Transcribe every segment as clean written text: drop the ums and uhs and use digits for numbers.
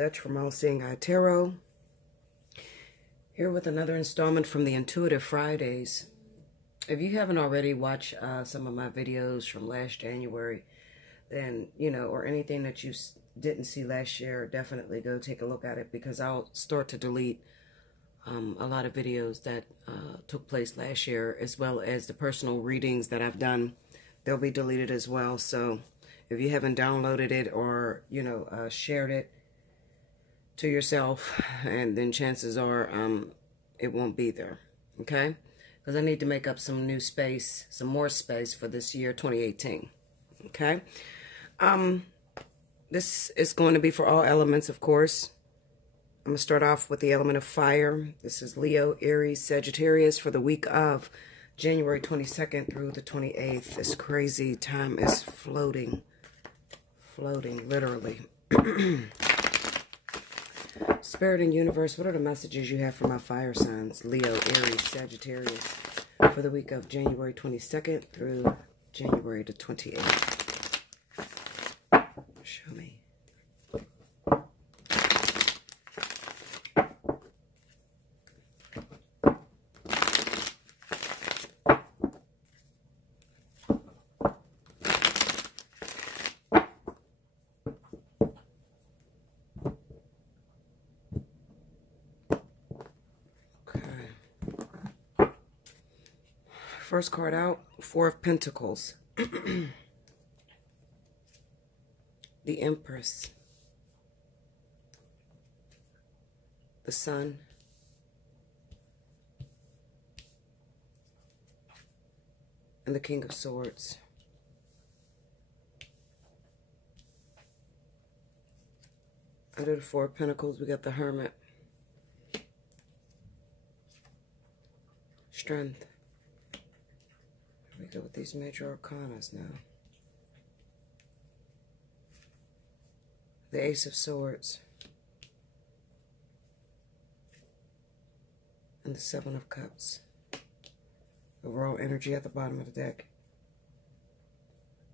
Dutch from Allseeingeyetarot. Here with another installment from the Intuitive Fridays. If you haven't already watched some of my videos from last January, then, or anything that you didn't see last year, definitely go take a look at it, because I'll start to delete a lot of videos that took place last year, as well as the personal readings that I've done. They'll be deleted as well. So if you haven't downloaded it or, shared it to yourself, and then chances are it won't be there, okay? Because I need to make up some new space, some more space for this year, 2018, okay? This is going to be for all elements, of course. I'm going to start off with the element of fire. This is Leo, Aries, Sagittarius for the week of January 22nd through the 28th. This crazy time is floating, literally. Spirit and universe, what are the messages you have for my fire signs? Leo, Aries, Sagittarius for the week of January 22nd through January the 28th. Show me. First card out, Four of Pentacles. The Empress. The Sun. And the King of Swords. Under the Four of Pentacles, we got the Hermit. Strength. We go with these major arcanas now. The Ace of Swords. And the Seven of Cups. Overall energy at the bottom of the deck.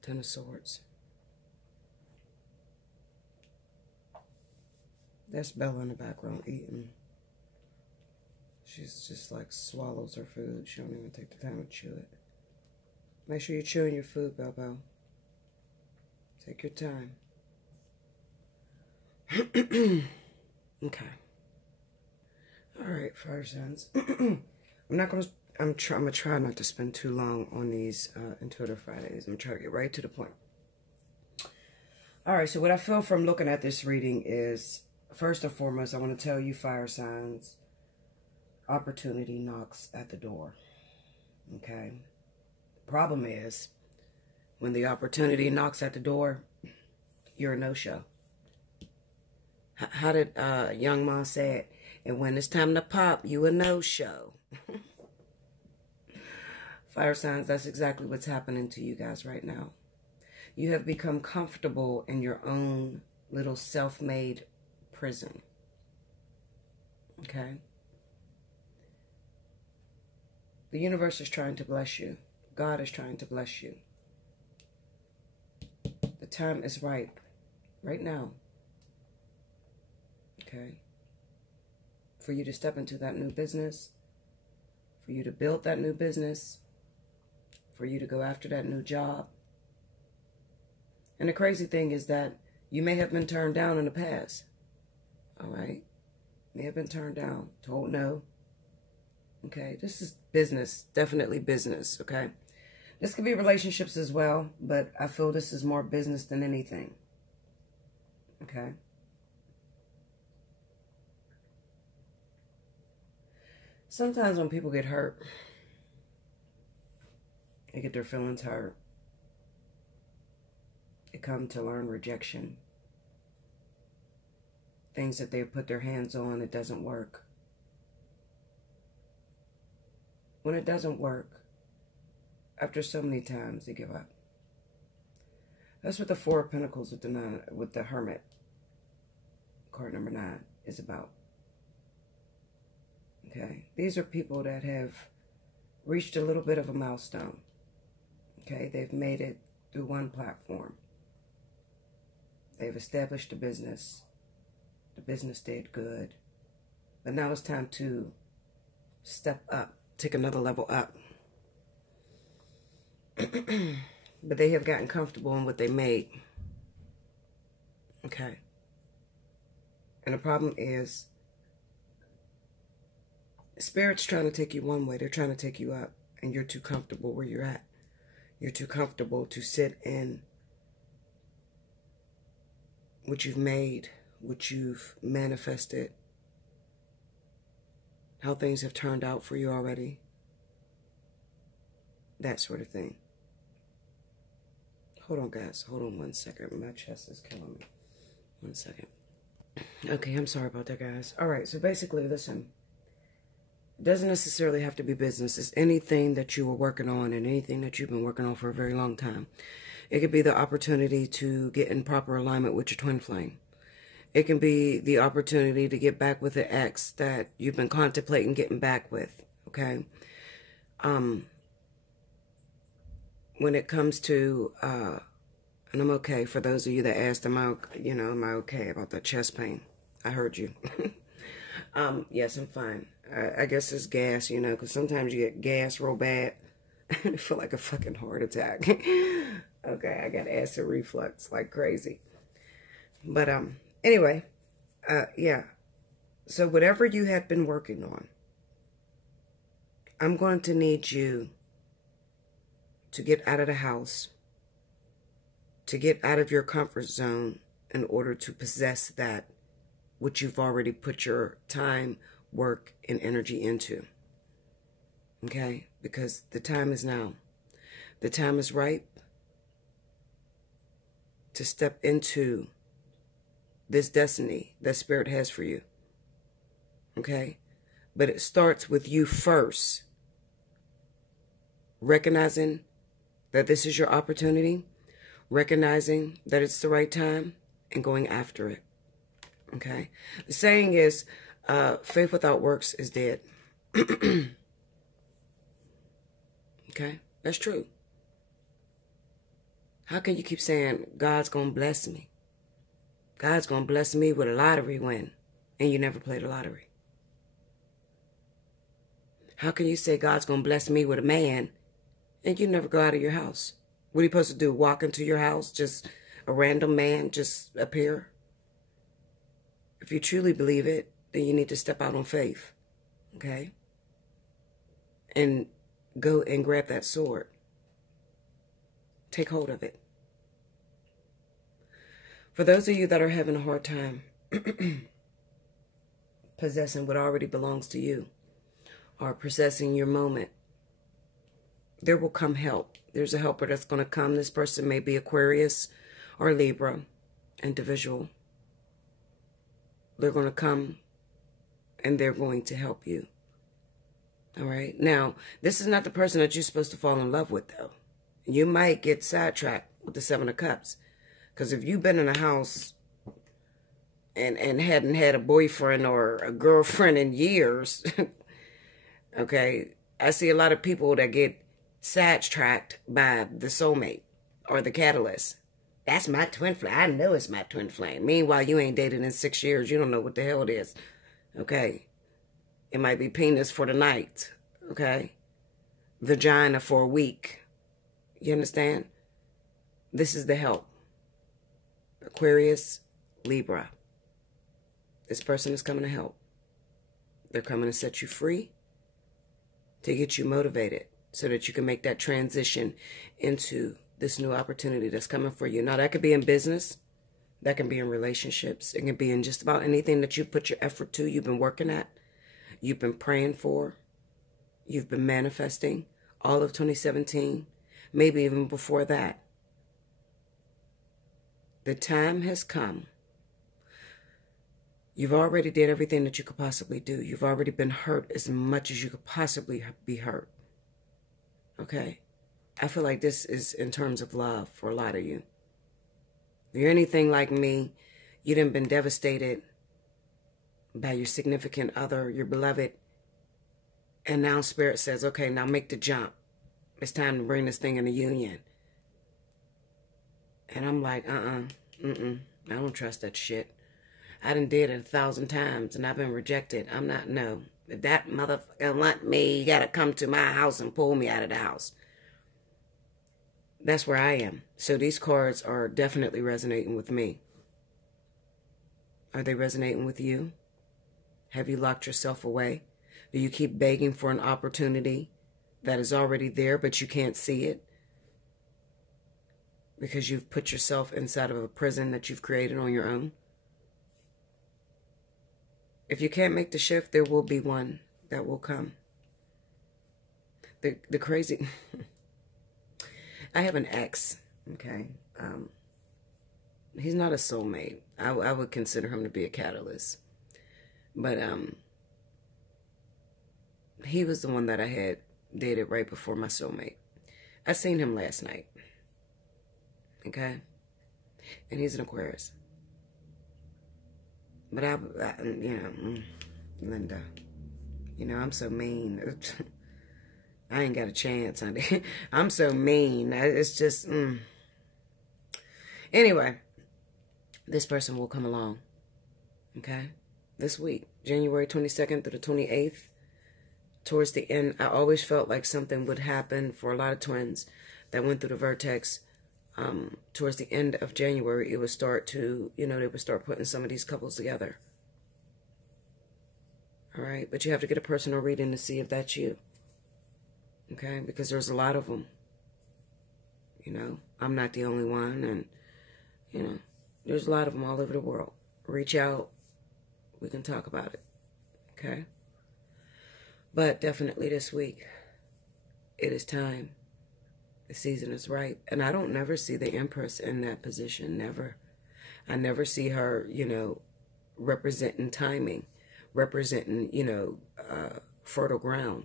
Ten of Swords. That's Bella in the background eating. She's just like swallows her food. She don't even take the time to chew it. Make sure you're chewing your food, Belle. Take your time. Okay. All right, fire signs. I'm gonna try not to spend too long on these Intuitive Fridays. I'm gonna try to get right to the point. All right, so what I feel from looking at this reading is, first and foremost, I want to tell you, fire signs, opportunity knocks at the door. Okay? Problem is, when the opportunity knocks at the door, you're a no-show. How did Young Ma say it? And when it's time to pop, you a no-show. Fire signs, that's exactly what's happening to you guys right now. You have become comfortable in your own little self-made prison. Okay? The universe is trying to bless you. God is trying to bless you. The time is ripe. Right now. Okay? For you to step into that new business. For you to build that new business. For you to go after that new job. And the crazy thing is that you may have been turned down in the past. Alright? May have been turned down. Told no. Okay? This is business. Definitely business. Okay? This could be relationships as well, but I feel this is more business than anything. Okay? Sometimes when people get hurt, they get their feelings hurt. They come to learn rejection. Things that they put their hands on, it doesn't work. When it doesn't work, after so many times, they give up. That's what the Four of Pentacles with the Hermit, card number 9, is about. Okay? These are people that have reached a little bit of a milestone. Okay? They've made it through one platform. They've established a business. The business did good. But now it's time to step up, take another level up. But they have gotten comfortable in what they made. Okay. And the problem is, Spirit's trying to take you one way. They're trying to take you up. And you're too comfortable where you're at. You're too comfortable to sit in what you've made, what you've manifested, how things have turned out for you already. That sort of thing. Hold on, guys. Hold on 1 second. My chest is killing me. 1 second. Okay, I'm sorry about that, guys. All right, so basically, listen. It doesn't necessarily have to be business. It's anything that you were working on and anything that you've been working on for a very long time. It could be the opportunity to get in proper alignment with your twin flame. It can be the opportunity to get back with the ex that you've been contemplating getting back with, okay? When it comes to, and I'm okay, for those of you that asked, am I okay about the chest pain? I heard you. Yes, I'm fine. I guess it's gas, because sometimes you get gas real bad. And I feel like a fucking heart attack. Okay, I got acid reflux like crazy. But, anyway, yeah. So whatever you have been working on, I'm going to need you to get out of the house, to get out of your comfort zone in order to possess that which you've already put your time, work, and energy into. Okay? Because the time is now. The time is ripe to step into this destiny that Spirit has for you. Okay? But it starts with you first. Recognizing that this is your opportunity. Recognizing that it's the right time. And going after it. Okay? The saying is, faith without works is dead. Okay? That's true. How can you keep saying, God's going to bless me? God's going to bless me with a lottery win, and you never played a lottery? How can you say God's going to bless me with a man, and you never go out of your house? What are you supposed to do? Walk into your house, just a random man just appear? If you truly believe it, then you need to step out on faith, okay? And go and grab that sword. Take hold of it. For those of you that are having a hard time possessing what already belongs to you, or possessing your moment, there will come help. There's a helper that's going to come. This person may be Aquarius or Libra, individual. They're going to come and they're going to help you. All right. Now, this is not the person that you're supposed to fall in love with, though. You might get sidetracked with the 7 of Cups. Because if you've been in a house and hadn't had a boyfriend or a girlfriend in years, okay, I see a lot of people that get sidetracked by the soulmate or the catalyst. That's my twin flame. I know it's my twin flame. Meanwhile, you ain't dated in 6 years. You don't know what the hell it is. Okay? It might be penis for the night. Okay? Vagina for a week. You understand? This is the help. Aquarius, Libra. This person is coming to help. They're coming to set you free, to get you motivated so that you can make that transition into this new opportunity that's coming for you. Now, that could be in business. That can be in relationships. It can be in just about anything that you put your effort to, you've been working at, you've been praying for, you've been manifesting all of 2017, maybe even before that. The time has come. You've already did everything that you could possibly do. You've already been hurt as much as you could possibly be hurt. Okay? I feel like this is in terms of love for a lot of you. If you're anything like me, you done been devastated by your significant other, your beloved, and now Spirit says, okay, now make the jump. It's time to bring this thing in a union. And I'm like, I don't trust that shit. I done did it 1,000 times and I've been rejected. I'm not, no. If that motherfucker want me, you gotta come to my house and pull me out of the house. That's where I am. So these cards are definitely resonating with me. Are they resonating with you? Have you locked yourself away? Do you keep begging for an opportunity that is already there, but you can't see it? Because you've put yourself inside of a prison that you've created on your own? If you can't make the shift, there will be one that will come. The crazy... I have an ex, okay? He's not a soulmate. I would consider him to be a catalyst. But he was the one that I had dated right before my soulmate. I seen him last night, okay? And he's an Aquarius. But Linda, I'm so mean. I ain't got a chance, honey. I'm so mean. It's just, Anyway, this person will come along, okay? This week, January 22nd through the 28th. Towards the end, I always felt like something would happen for a lot of twins that went through the vertex. Towards the end of January, it would start to, they would start putting some of these couples together. All right? But you have to get a personal reading to see if that's you. Okay, because there's a lot of them. I'm not the only one, and there's a lot of them all over the world. Reach out, we can talk about it. Okay, but definitely this week, it is time. The season is right, and I don't never see the Empress in that position. Never. I never see her, representing timing, representing, fertile ground.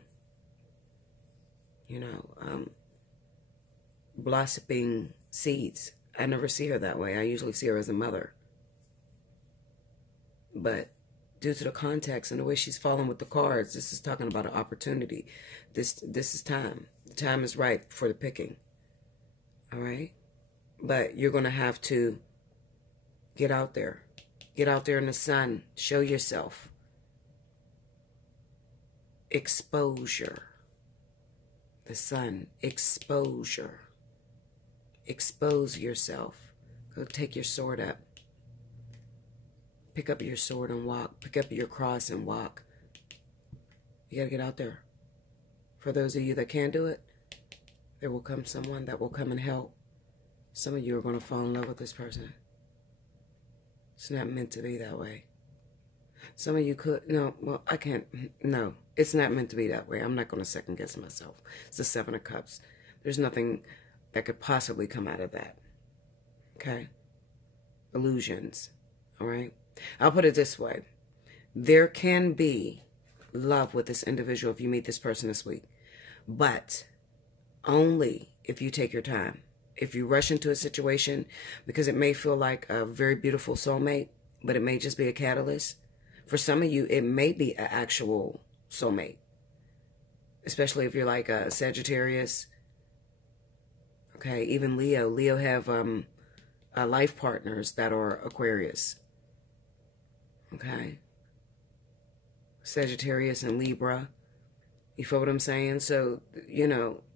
Blossoming seeds. I never see her that way. I usually see her as a mother. But due to the context and the way she's falling with the cards, this is talking about an opportunity. This is time. The time is right for the picking. All right? But you're going to have to get out there. Get out there in the sun. Show yourself. Exposure. The sun, exposure. Expose yourself. Go take your sword up. Pick up your sword and walk. Pick up your cross and walk. You got to get out there. For those of you that can't do it, there will come someone that will come and help. Some of you are going to fall in love with this person. It's not meant to be that way. Some of you could, I can't, no, it's not meant to be that way. I'm not going to second guess myself. It's the Seven of Cups. There's nothing that could possibly come out of that. Okay? Illusions. All right? I'll put it this way. There can be love with this individual if you meet this person this week. But only if you take your time. If you rush into a situation, because it may feel like a very beautiful soulmate, but it may just be a catalyst. For some of you, it may be an actual soulmate, especially if you're like a Sagittarius. Okay, even Leo. Leo have life partners that are Aquarius. Okay, Sagittarius and Libra. You feel what I'm saying? So,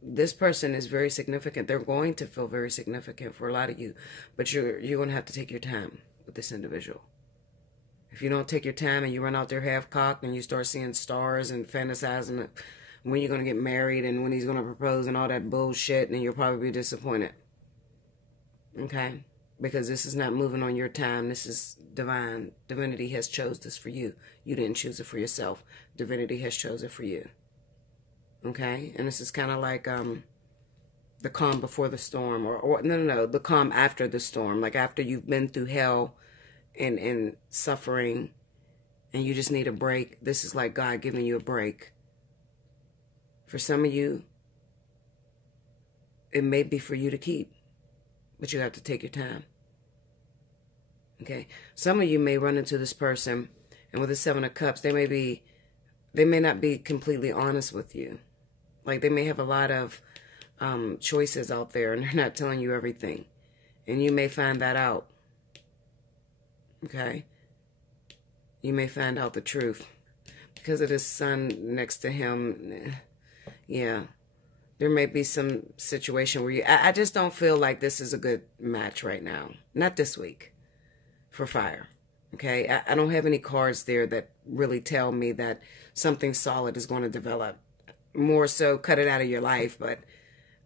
this person is very significant. They're going to feel very significant for a lot of you, but you're going to have to take your time with this individual. If you don't take your time and you run out there half-cocked and you start seeing stars and fantasizing when you're going to get married and when he's going to propose and all that bullshit, then you'll probably be disappointed. Okay? Because this is not moving on your time. This is divine. Divinity has chose this for you. You didn't choose it for yourself. Divinity has chosen it for you. Okay? And this is kind of like the calm before the storm. Or no, the calm after the storm. Like after you've been through hell and suffering and you just need a break. This is like God giving you a break. For some of you, it may be for you to keep, but you have to take your time. Okay? Some of you may run into this person, and with the Seven of Cups, they may not be completely honest with you. Like they may have a lot of choices out there, and they're not telling you everything. And you may find that out. Okay? you may find out the truth. Because of this sun next to him, yeah, there may be some situation where I just don't feel like this is a good match right now. Not this week for fire. Okay, I don't have any cards there that really tell me that something solid is going to develop. More so, cut it out of your life, but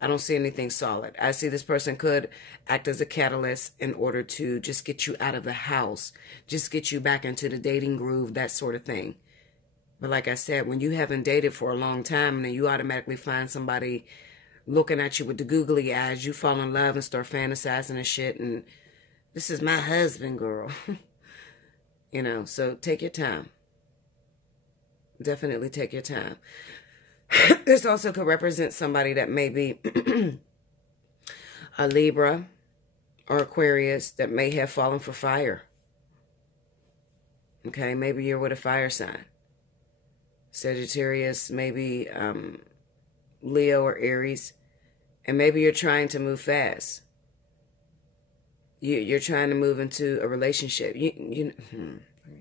I don't see anything solid. I see this person could act as a catalyst in order to just get you out of the house, just get you back into the dating groove, that sort of thing. But like I said, when you haven't dated for a long time and then you automatically find somebody looking at you with the googly eyes, you fall in love and start fantasizing and shit, and this is my husband, girl. You know, so take your time. Definitely take your time. This also could represent somebody that may be a Libra or Aquarius that may have fallen for fire. Okay, maybe you're with a fire sign. Sagittarius, maybe Leo or Aries. And maybe you're trying to move fast. You're trying to move into a relationship. Let me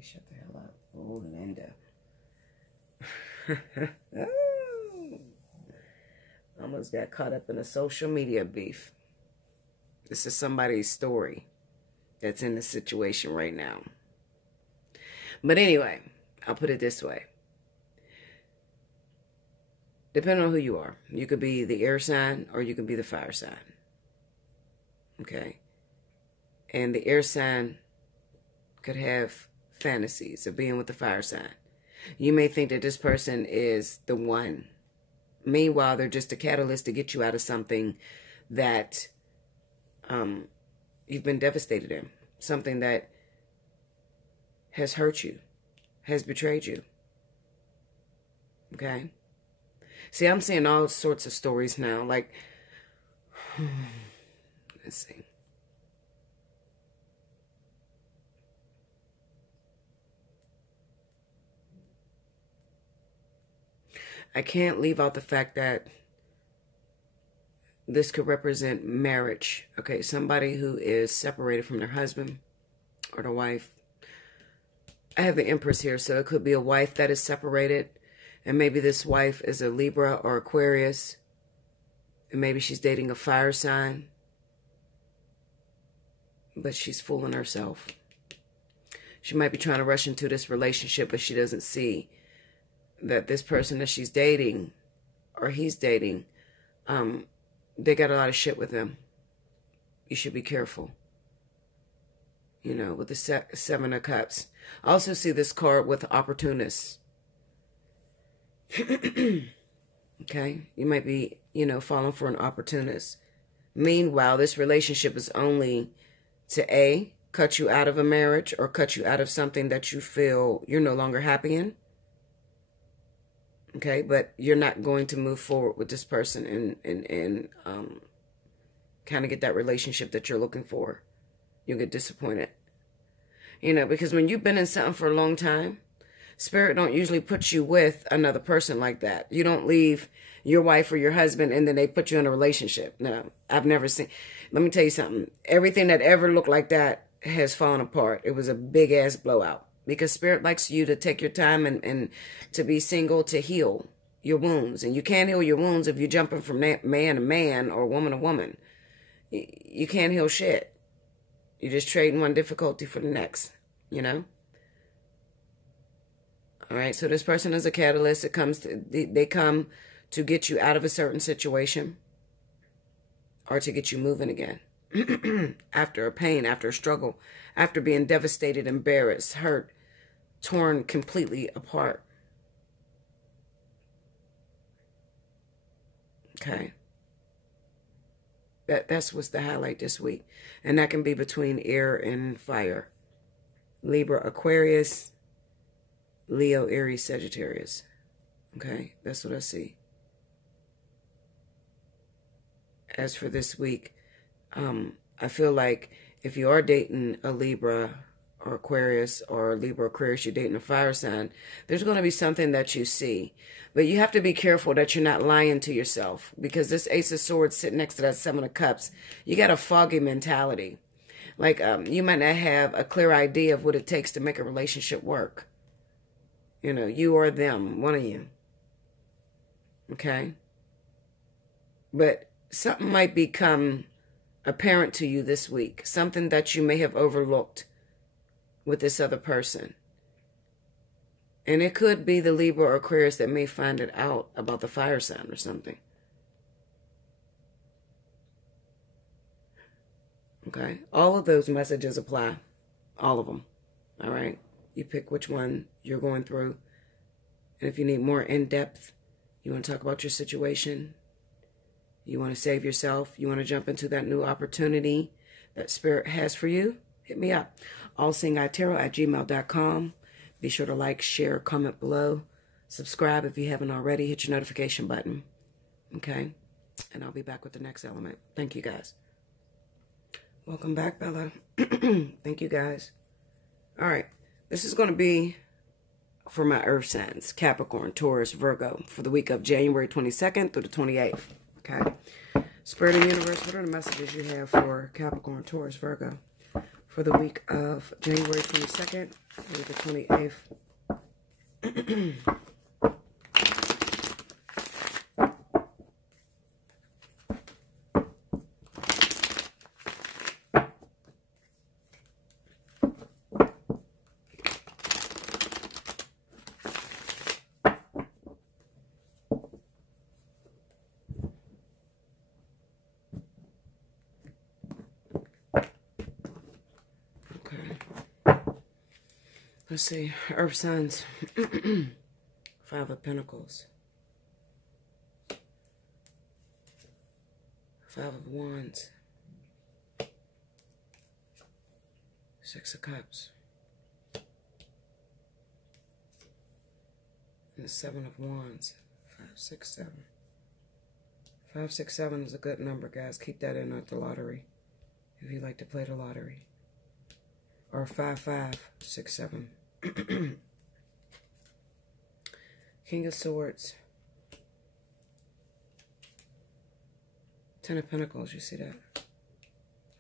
shut the hell up. Oh, Linda. Almost got caught up in a social media beef. This is somebody's story that's in the situation right now. But anyway, I'll put it this way. Depending on who you are, you could be the air sign or you could be the fire sign. Okay? And the air sign could have fantasies of being with the fire sign. You may think that this person is the one. Meanwhile, they're just a catalyst to get you out of something that you've been devastated in. Something that has hurt you, has betrayed you. Okay? See, I'm seeing all sorts of stories now. Like, let's see. I can't leave out the fact that this could represent marriage. Okay, somebody who is separated from their husband or their wife. I have the Empress here, so it could be a wife that is separated. And maybe this wife is a Libra or Aquarius. And maybe she's dating a fire sign. But she's fooling herself. She might be trying to rush into this relationship, but she doesn't see that this person that she's dating or he's dating, they got a lot of shit with them. You should be careful. You know, with the Seven of Cups. I also see this card with opportunists. Okay? You might be, you know, falling for an opportunist. Meanwhile, this relationship is only to A, cut you out of a marriage or cut you out of something that you feel you're no longer happy in. Okay, but you're not going to move forward with this person and kind of get that relationship that you're looking for. You'll get disappointed. You know, because when you've been in something for a long time, Spirit don't usually put you with another person like that. You don't leave your wife or your husband and then they put you in a relationship. No, I've never seen. Let me tell you something. Everything that ever looked like that has fallen apart. It was a big-ass blowout. Because Spirit likes you to take your time and to be single to heal your wounds. And you can't heal your wounds if you're jumping from man to man or woman to woman. You can't heal shit. You're just trading one difficulty for the next, you know? All right, so this person is a catalyst. They come to get you out of a certain situation or to get you moving again. After a pain, after a struggle, after being devastated, embarrassed, hurt, torn completely apart. Okay. That's what's the highlight this week. And that can be between air and fire. Libra, Aquarius, Leo, Aries, Sagittarius. Okay, that's what I see. As for this week, I feel like if you are dating a Libra or Aquarius or Libra or Aquarius, you're dating a fire sign, there's going to be something that you see. But you have to be careful that you're not lying to yourself, because this Ace of Swords sitting next to that Seven of Cups, you got a foggy mentality. Like, you might not have a clear idea of what it takes to make a relationship work. You know, you or them, one of you. Okay? But something might become apparent to you this week. Something that you may have overlooked with this other person. And it could be the Libra or Aquarius that may find it out about the fire sign or something. Okay? All of those messages apply. All of them. All right? You pick which one you're going through. And if you need more in-depth, you want to talk about your situation, you want to save yourself, you want to jump into that new opportunity that Spirit has for you, hit me up. Allseeingeyetarot@gmail.com. Be sure to like, share, comment below. Subscribe if you haven't already. Hit your notification button. Okay? And I'll be back with the next element. Thank you, guys. Welcome back, Bella. Thank you, guys. All right. This is going to be for my earth signs, Capricorn, Taurus, Virgo, for the week of January 22nd through the 28th. Okay? Spirit of the universe, what are the messages you have for Capricorn, Taurus, Virgo for the week of January 22nd through the 28th? Let's see, earth signs, 5 of Pentacles, 5 of Wands, 6 of Cups, and the 7 of Wands, 5, 6, 7. 5, 6, 7 is a good number, guys. Keep that in at the lottery if you like to play the lottery. Or 5, 5, 6, 7. King of Swords, 10 of Pentacles, you see that?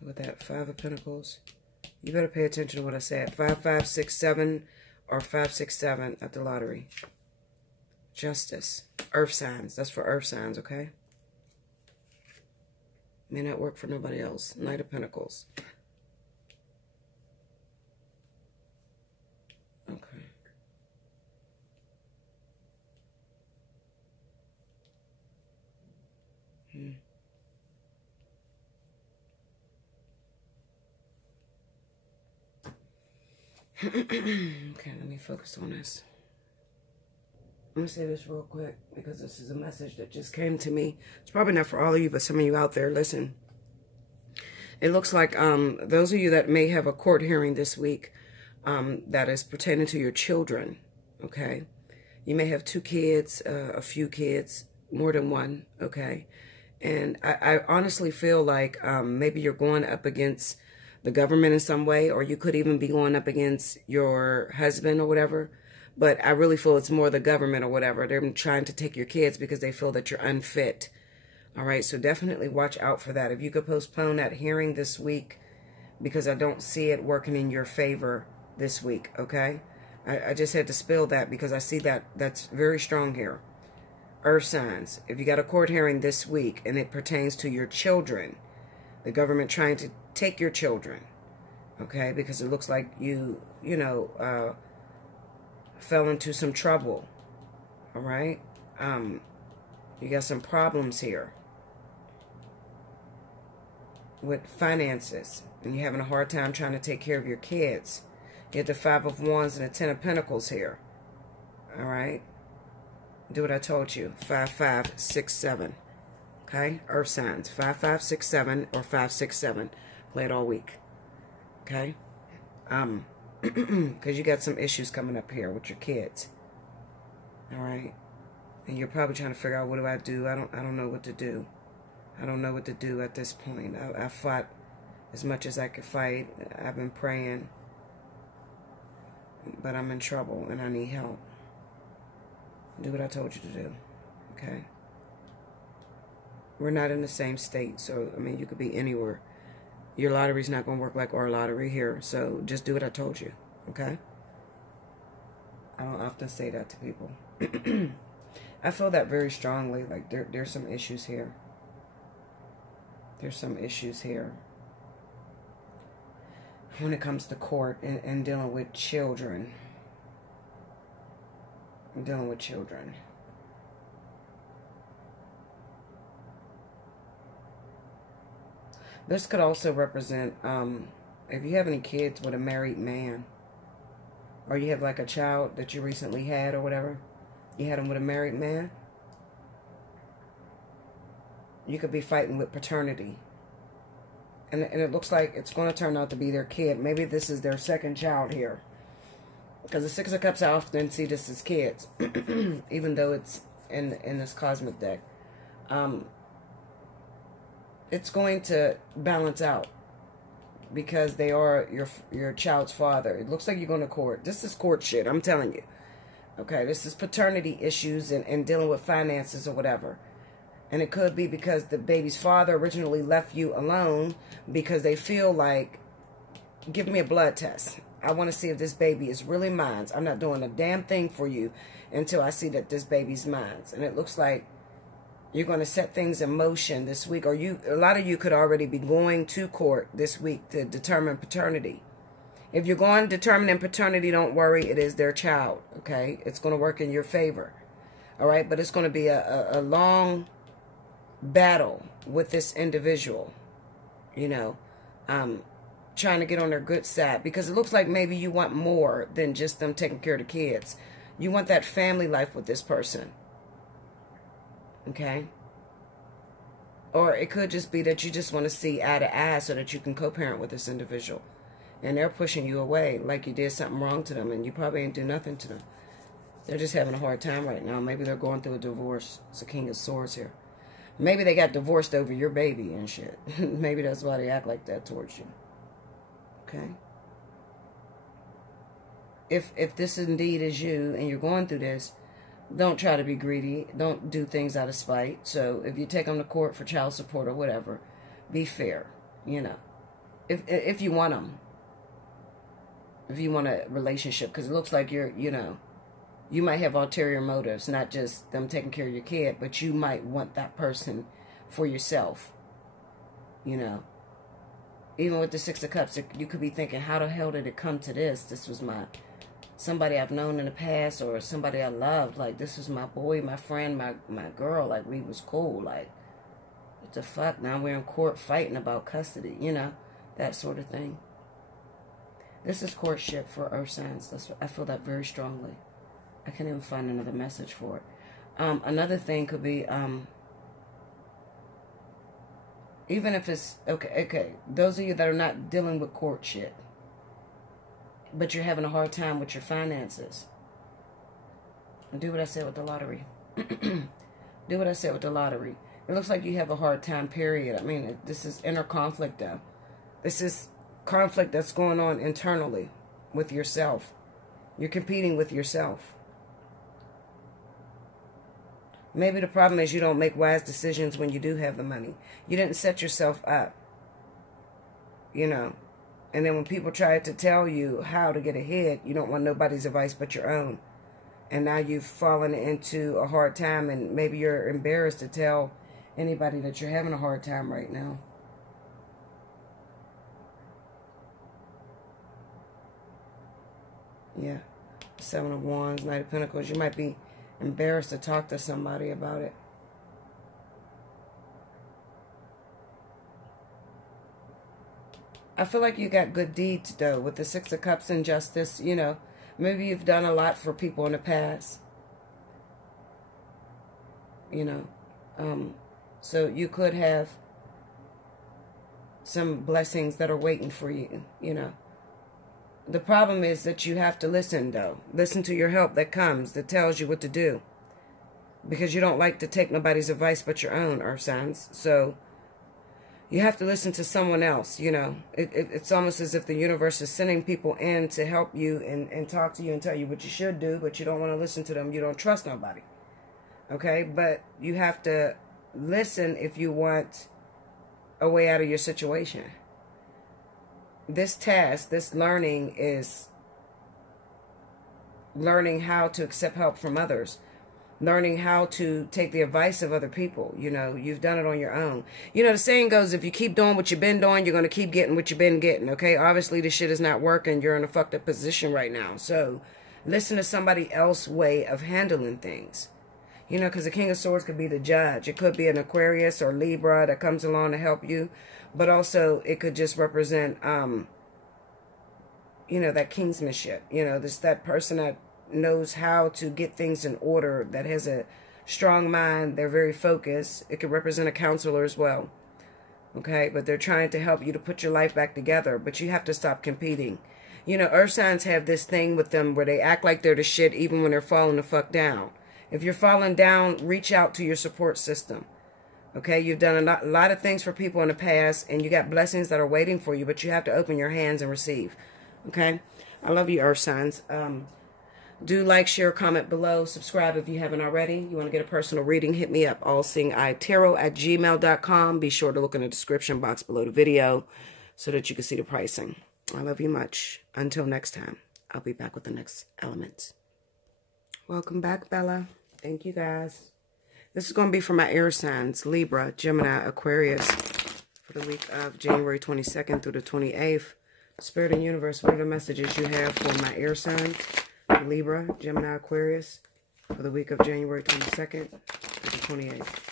Look at that, 5 of Pentacles. You better pay attention to what I said. 5, 5, 6, 7 or 5, 6, 7 at the lottery. Justice, earth signs. That's for earth signs, okay? May not work for nobody else. Knight of Pentacles. Okay. Okay, let me focus on this. I'm going to say this real quick because this is a message that just came to me. It's probably not for all of you, but some of you out there, listen. It looks like those of you that may have a court hearing this week, that is pertaining to your children, okay? You may have 2 kids, a few kids, more than one, okay? And I honestly feel like maybe you're going up against the government in some way, or you could even be going up against your husband or whatever. But I really feel it's more the government or whatever. They're trying to take your kids because they feel that you're unfit. All right, so definitely watch out for that. If you could postpone that hearing this week, because I don't see it working in your favor this week, okay? I just had to spill that because I see that that's very strong here. Earth signs. If you got a court hearing this week and it pertains to your children, the government trying to take your children, okay? Because it looks like you know, fell into some trouble, all right? You got some problems here with finances, and you're having a hard time trying to take care of your kids. You have the 5 of Wands and the 10 of Pentacles here, all right? Do what I told you. 5, 5, 6, 7. Okay? Earth signs. 5, 5, 6, 7 or 5, 6, 7. Play it all week. Okay? Because you got some issues coming up here with your kids. All right? And you're probably trying to figure out, what do I do? I don't know what to do. I don't know what to do at this point. I fought as much as I could fight. I've been praying. But I'm in trouble and I need help. Do what I told you to do. Okay? We're not in the same state, so, I mean, you could be anywhere. Your lottery's not going to work like our lottery here, so just do what I told you. Okay? I don't often say that to people. I feel that very strongly. Like there's some issues here. There's some issues here when it comes to court and dealing with children. Dealing with children. This could also represent, if you have any kids with a married man, or you have like a child that you recently had or whatever, you had him with a married man, you could be fighting with paternity. And it looks like it's going to turn out to be their kid. Maybe this is their second child here. Because the Six of Cups, I often see this as kids, even though it's in this cosmic deck. It's going to balance out because they are your child's father. It looks like you're going to court. This is court shit, I'm telling you. Okay, this is paternity issues and dealing with finances or whatever. And it could be because the baby's father originally left you alone because they feel like, give me a blood test. I want to see if this baby is really mine. I'm not doing a damn thing for you until I see that this baby's mine. And it looks like you're going to set things in motion this week. Or a lot of you could already be going to court this week to determine paternity. If you're going to determine paternity, don't worry. It is their child, okay? It's going to work in your favor, all right? But it's going to be a long battle with this individual, you know, trying to get on their good side. Because it looks like maybe you want more than just them taking care of the kids. You want that family life with this person, okay? Or it could just be that you just want to see eye to eye so that you can co-parent with this individual. And they're pushing you away like you did something wrong to them and you probably ain't do nothing to them. They're just having a hard time right now. Maybe they're going through a divorce. It's a King of Swords here. Maybe they got divorced over your baby and shit. Maybe that's why they act like that towards you. Okay? If this indeed is you and you're going through this, don't try to be greedy. Don't do things out of spite. So if you take them to court for child support or whatever, be fair, you know. If you want them. If you want a relationship. Because it looks like you're, you know, you might have ulterior motives. Not just them taking care of your kid. But you might want that person for yourself. You know. Even with the Six of Cups, you could be thinking, how the hell did it come to this? This was somebody I've known in the past, or somebody I loved. Like, this was my boy, my friend, my girl. Like, we was cool. Like, what the fuck? Now we're in court fighting about custody, you know, that sort of thing. This is courtship for earth signs. I feel that very strongly. I can't even find another message for it. Another thing could be, even if it's, okay, those of you that are not dealing with court shit, but you're having a hard time with your finances, do what I said with the lottery. Do what I said with the lottery. It looks like you have a hard time, period. I mean, this is inner conflict, though. This is conflict that's going on internally with yourself. You're competing with yourself. Maybe the problem is you don't make wise decisions when you do have the money. You didn't set yourself up. You know. And then when people try to tell you how to get ahead, you don't want nobody's advice but your own. And now you've fallen into a hard time, and maybe you're embarrassed to tell anybody that you're having a hard time right now. Yeah. Seven of Wands, Knight of Pentacles. You might be embarrassed to talk to somebody about it. I feel like you got good deeds, though, with the Six of Cups and Justice. You know, maybe you've done a lot for people in the past. You know, so you could have some blessings that are waiting for you, you know. The problem is that you have to listen, though. Listen to your help that comes, that tells you what to do. Because you don't like to take nobody's advice but your own, earth signs. So you have to listen to someone else, you know. It's almost as if the universe is sending people in to help you and talk to you and tell you what you should do, but you don't want to listen to them. You don't trust nobody. Okay? But you have to listen if you want a way out of your situation. This task, this learning is learning how to accept help from others, learning how to take the advice of other people. You know, you've done it on your own. You know, the saying goes, if you keep doing what you've been doing, you're going to keep getting what you've been getting, okay? Obviously, this shit is not working. You're in a fucked up position right now. So, listen to somebody else's way of handling things. You know, because the King of Swords could be the judge. It could be an Aquarius or Libra that comes along to help you. But also, it could just represent, you know, that kingsmanship. You know, that person that knows how to get things in order, that has a strong mind. They're very focused. It could represent a counselor as well. Okay? But they're trying to help you to put your life back together. But you have to stop competing. You know, earth signs have this thing with them where they act like they're the shit even when they're falling the fuck down. If you're falling down, reach out to your support system. Okay, you've done a lot of things for people in the past, and you got blessings that are waiting for you, but you have to open your hands and receive. Okay, I love you, earth signs. Do like, share, comment below. Subscribe if you haven't already. You want to get a personal reading, hit me up, allseeingeyetarot@gmail.com. Be sure to look in the description box below the video so that you can see the pricing. I love you much. Until next time, I'll be back with the next elements. Welcome back, Bella. Thank you, guys. This is going to be for my air signs, Libra, Gemini, Aquarius, for the week of January 22nd through the 28th. Spirit and universe, what are the messages you have for my air signs, Libra, Gemini, Aquarius, for the week of January 22nd through the 28th?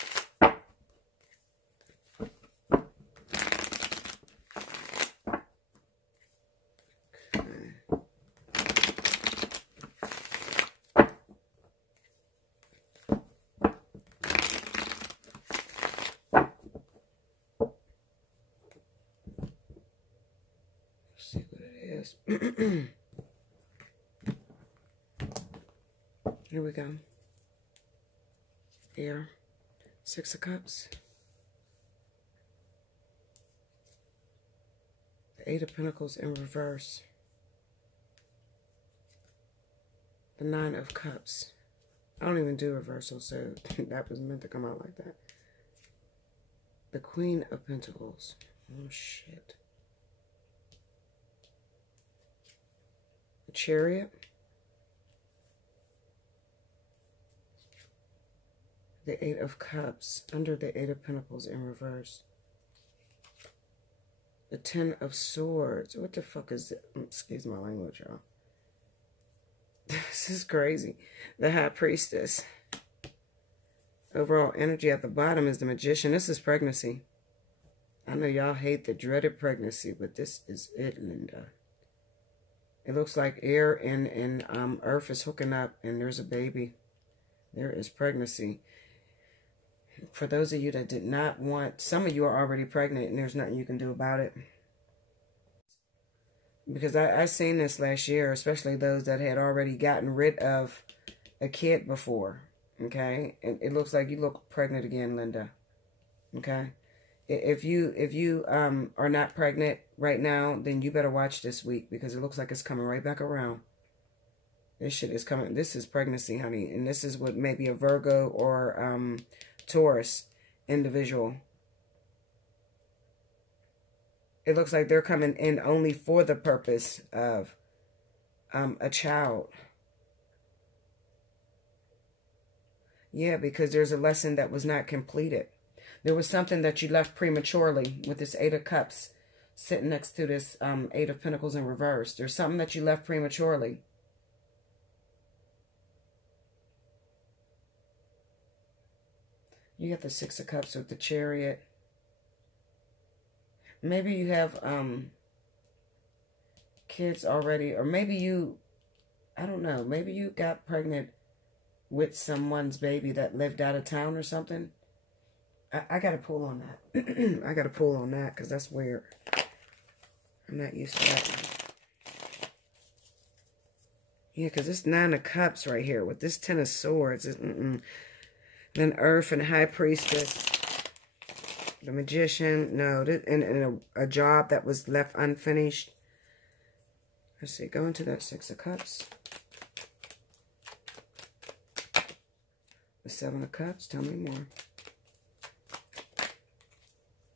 See what it is. Here we go. Air. 6 of Cups. The 8 of Pentacles in reverse. The 9 of Cups. I don't even do reversal, so that was meant to come out like that. The Queen of Pentacles. Oh, shit. The Chariot. The 8 of Cups under the 8 of Pentacles in reverse. The 10 of Swords. What the fuck is it? Excuse my language, y'all. This is crazy. The High Priestess. Overall energy at the bottom is the Magician. This is pregnancy. I know y'all hate the dreaded pregnancy, but this is it, Linda. It looks like air and earth is hooking up, and there's a baby. There is pregnancy. For those of you that did not want, some of you are already pregnant, and there's nothing you can do about it. Because I seen this last year, especially those that had already gotten rid of a kid before. Okay? And it looks like you look pregnant again, Linda. Okay? If you are not pregnant right now, then you better watch this week, because it looks like it's coming right back around. This shit is coming. This is pregnancy, honey. And this is what maybe a Virgo or Taurus individual. It looks like they're coming in only for the purpose of a child. Yeah, because there's a lesson that was not completed. There was something that you left prematurely with this 8 of Cups sitting next to this 8 of Pentacles in reverse. There's something that you left prematurely. You got the 6 of Cups with the Chariot. Maybe you have kids already, or maybe you, I don't know, maybe you got pregnant with someone's baby that lived out of town or something. I got to pull on that. I got to pull on that because that's weird. I'm not used to that one. Yeah, because this 9 of Cups right here with this 10 of Swords. Then Earth and High Priestess. The Magician. No, and a job that was left unfinished. Let's see. Go into that 6 of Cups. The 7 of Cups. Tell me more.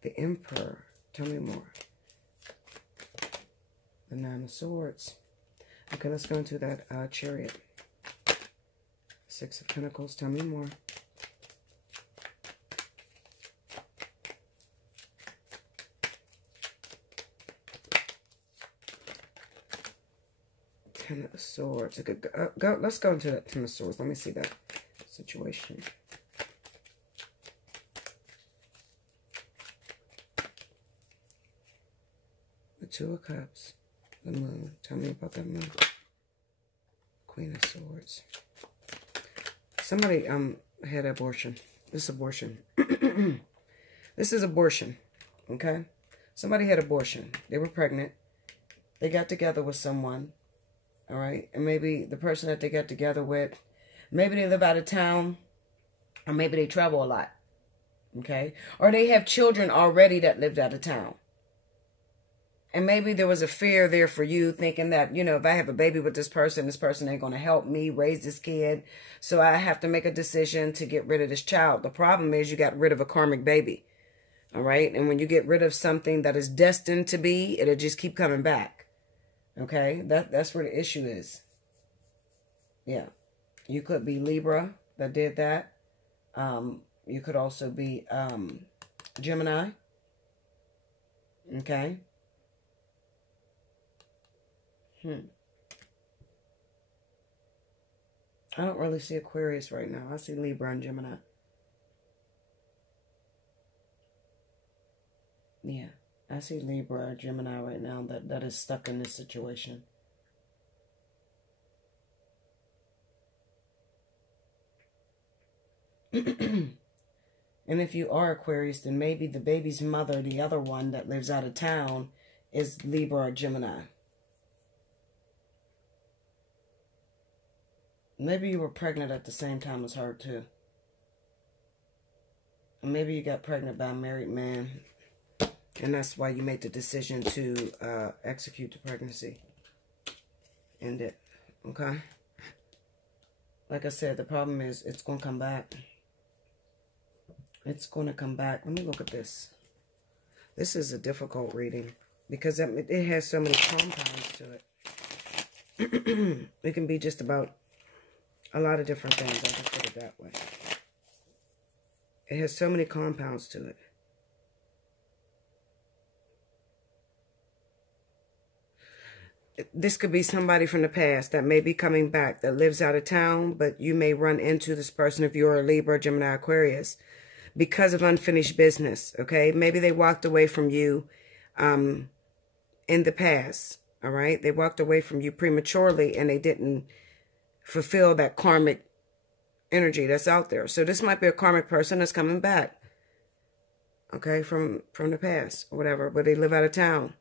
The Emperor. Tell me more. The 9 of Swords. Okay, let's go into that Chariot. Six of Pentacles. Tell me more. Ten of Swords. Okay, let's go into that Ten of Swords. Let me see that situation. The Two of Cups. The Moon. Tell me about that Moon. Queen of Swords. Somebody had abortion. This is abortion. This is abortion. Okay? Somebody had abortion. They were pregnant. They got together with someone. All right? And maybe the person that they got together with, maybe they live out of town, or maybe they travel a lot. Okay? Or they have children already that lived out of town. And maybe there was a fear there for you, thinking that, you know, if I have a baby with this person ain't going to help me raise this kid. So I have to make a decision to get rid of this child. The problem is you got rid of a karmic baby. All right? And when you get rid of something that is destined to be, it'll just keep coming back. Okay? That's where the issue is. Yeah. You could be Libra that did that. You could also be Gemini. Okay? I don't really see Aquarius right now. I see Libra and Gemini. Yeah, I see Libra or Gemini right now that is stuck in this situation. And if you are Aquarius, then maybe the baby's mother, the other one that lives out of town, is Libra or Gemini. Maybe you were pregnant at the same time as her, too. Maybe you got pregnant by a married man, and that's why you made the decision to execute the pregnancy. End it. Okay? Like I said, the problem is it's going to come back. It's going to come back. Let me look at this. This is a difficult reading because it has so many compounds to it. It can be just about a lot of different things. I'll just put it that way. It has so many compounds to it. This could be somebody from the past that may be coming back, that lives out of town, but you may run into this person if you're a Libra, Gemini, Aquarius, because of unfinished business, okay? Maybe they walked away from you in the past, all right? They walked away from you prematurely and they didn't fulfill that karmic energy that's out there. So this might be a karmic person that's coming back, okay, from the past or whatever, but they live out of town.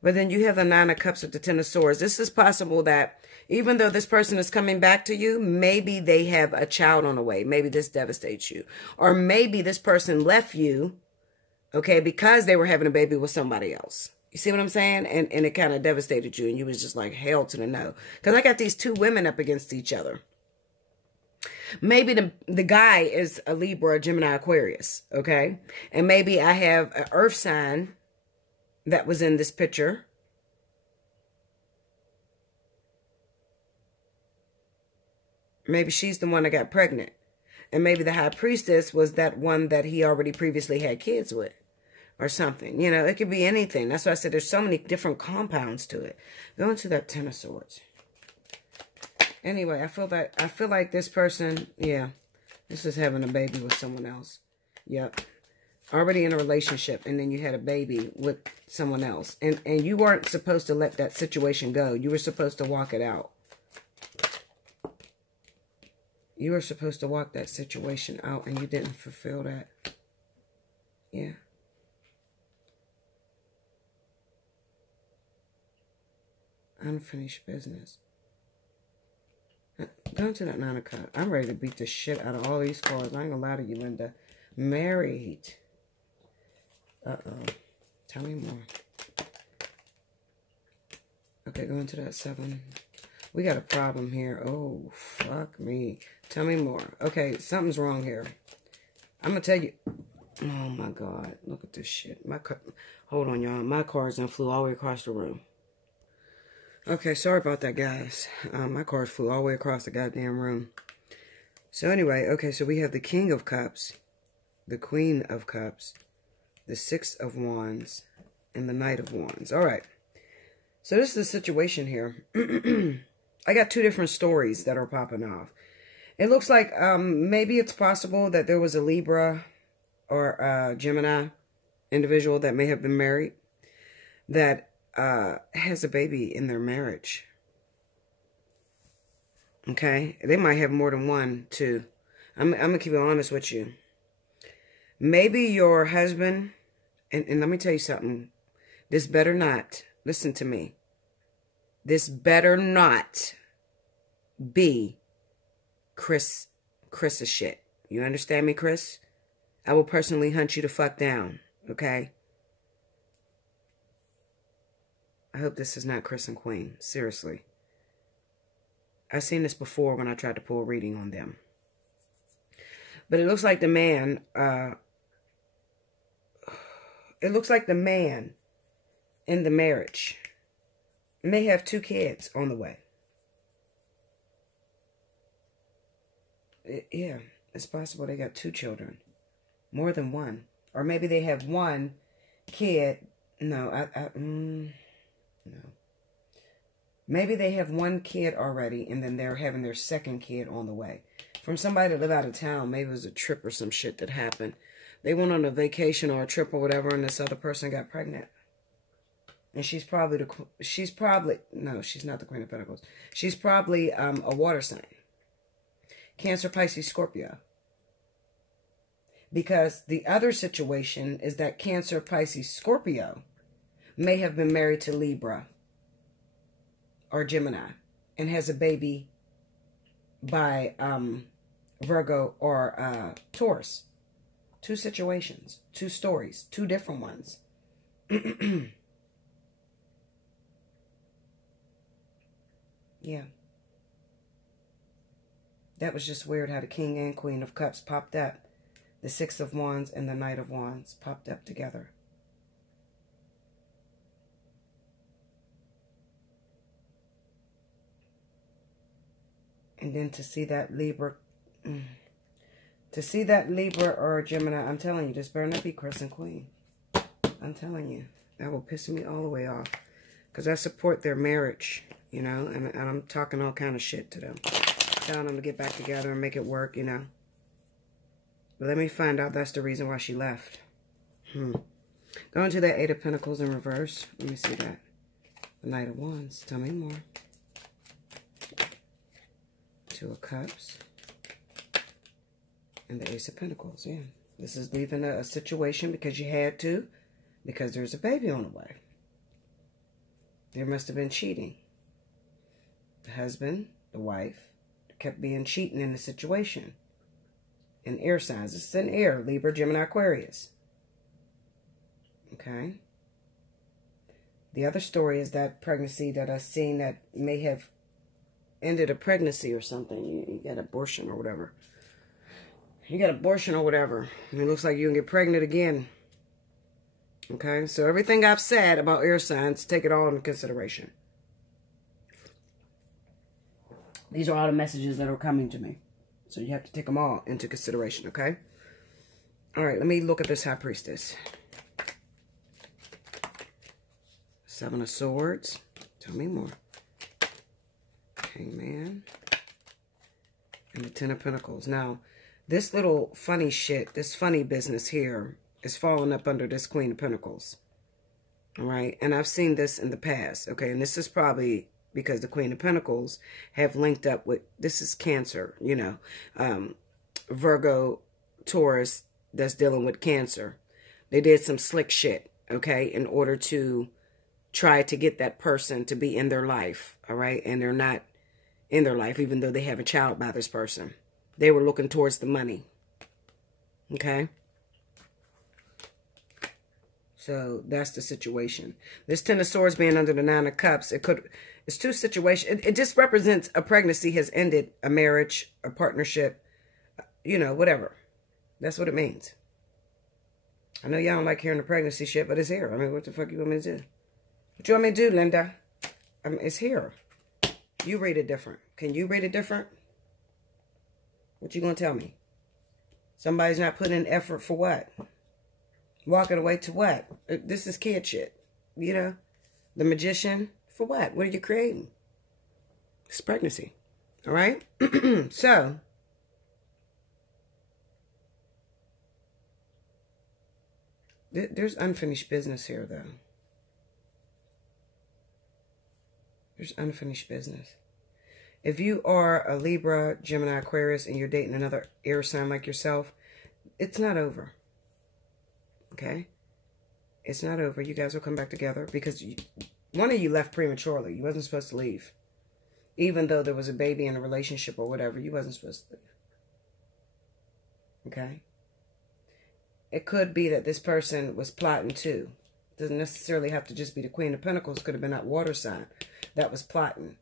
But then you have the Nine of Cups with the Ten of Swords. This is possible that even though this person is coming back to you, maybe they have a child on the way. Maybe this devastates you. Or maybe this person left you, okay, because they were having a baby with somebody else. You see what I'm saying? And it kind of devastated you, and you was just like, hell to the no. Because I got these two women up against each other. Maybe the guy is a Libra, a Gemini, Aquarius, okay? And maybe I have an earth sign that was in this picture. Maybe she's the one that got pregnant. And maybe the high priestess was that one that he already previously had kids with. Or something. You know, it could be anything. That's why I said there's so many different compounds to it. Go into that Ten of Swords. Anyway, I feel like this person, yeah, this is having a baby with someone else. Yep. Already in a relationship, and then you had a baby with someone else. And you weren't supposed to let that situation go. You were supposed to walk it out. You were supposed to walk that situation out, and you didn't fulfill that. Yeah. Unfinished business. Go to that Nine of Cups. I'm ready to beat the shit out of all these cards. I ain't gonna lie to you, Linda. Married. Uh-oh. Tell me more. Okay, go into that Seven. We got a problem here. Oh, fuck me. Tell me more. Okay, something's wrong here. I'm gonna tell you. Oh, my God. Look at this shit. Hold on, y'all. My cards done flew all the way across the room. Okay, sorry about that, guys. My cards flew all the way across the goddamn room. So anyway, okay, so we have the King of Cups, the Queen of Cups, the Six of Wands, and the Knight of Wands. All right. So this is the situation here. I got two different stories that are popping off. It looks like maybe it's possible that there was a Libra or a Gemini individual that may have been married that has a baby in their marriage. Okay? They might have more than one, too. I'm going to keep it honest with you. Maybe your husband, and let me tell you something. This better not, listen to me. This better not be Chris's shit. You understand me, Chris? I will personally hunt you the fuck down, okay? I hope this is not Chris and Queen. Seriously. I've seen this before when I tried to pull a reading on them. But it looks like the man, in the marriage may have 2 kids on the way. Yeah, it's possible they got 2 children. More than one. Or maybe they have 1 kid. No, no. Maybe they have 1 kid already, and then they're having their 2nd kid on the way. From somebody that live out of town, maybe it was a trip or some shit that happened. They went on a vacation or a trip or whatever, and this other person got pregnant. And she's probably no, she's not the Queen of Pentacles. She's probably a water sign. Cancer, Pisces, Scorpio. Because the other situation is that Cancer, Pisces, Scorpio may have been married to Libra or Gemini and has a baby by Virgo or Taurus. 2 situations, 2 stories, 2 different ones. Yeah. That was just weird how the King and Queen of Cups popped up. The Six of Wands and the Knight of Wands popped up together. And then to see that Libra, or Gemini, I'm telling you, this better not be Chris and Queen. I'm telling you, that will piss me all the way off. Because I support their marriage, you know, and I'm talking all kind of shit to them. Telling them to get back together and make it work, you know. But let me find out that's the reason why she left. Going to that 8 of Pentacles in reverse. Let me see that. The Knight of Wands. Tell me more. 2 of Cups. And the Ace of Pentacles. Yeah. This is leaving a situation because you had to. Because there's a baby on the way. There must have been cheating. The husband, the wife, kept being cheating in the situation. And air signs. This is an air. Libra, Gemini, Aquarius. Okay. The other story is that pregnancy that I've seen that may have ended a pregnancy or something. You got abortion or whatever. You got abortion or whatever. And it looks like you can get pregnant again. Okay. So everything I've said about air signs, take it all into consideration. These are all the messages that are coming to me. So you have to take them all into consideration, okay? All right, let me look at this High Priestess. 7 of Swords. Tell me more. Hangman. And the 10 of Pentacles. Now, this little funny shit, this funny business here is falling up under this Queen of Pentacles. All right? And I've seen this in the past, okay? And this is probably because the Queen of Pentacles have linked up with, this is Cancer, you know, Virgo, Taurus, that's dealing with Cancer. They did some slick shit, okay, in order to try to get that person to be in their life, all right? And they're not in their life, even though they have a child by this person. They were looking towards the money, okay? So that's the situation. This 10 of Swords being under the 9 of Cups, it's 2 situations. It just represents a pregnancy has ended, a marriage, a partnership, you know, whatever. That's what it means. I know y'all don't like hearing the pregnancy shit, but it's here. I mean, what the fuck you want me to do? What you want me to do, Linda? I mean, it's here. You read it different. Can you read it different? What you gonna tell me? Somebody's not putting in effort for what? Walking away to what? This is kid shit. You know? The Magician, for what? What are you creating? It's pregnancy. All right? So, there's unfinished business here, though. There's unfinished business. If you are a Libra, Gemini, Aquarius, and you're dating another air sign like yourself, it's not over. Okay? It's not over. You guys will come back together because one of you left prematurely. You wasn't supposed to leave. Even though there was a baby in a relationship or whatever, you wasn't supposed to leave. Okay? It could be that this person was plotting too. Doesn't necessarily have to just be the Queen of Pentacles. Could have been that water sign that was plotting.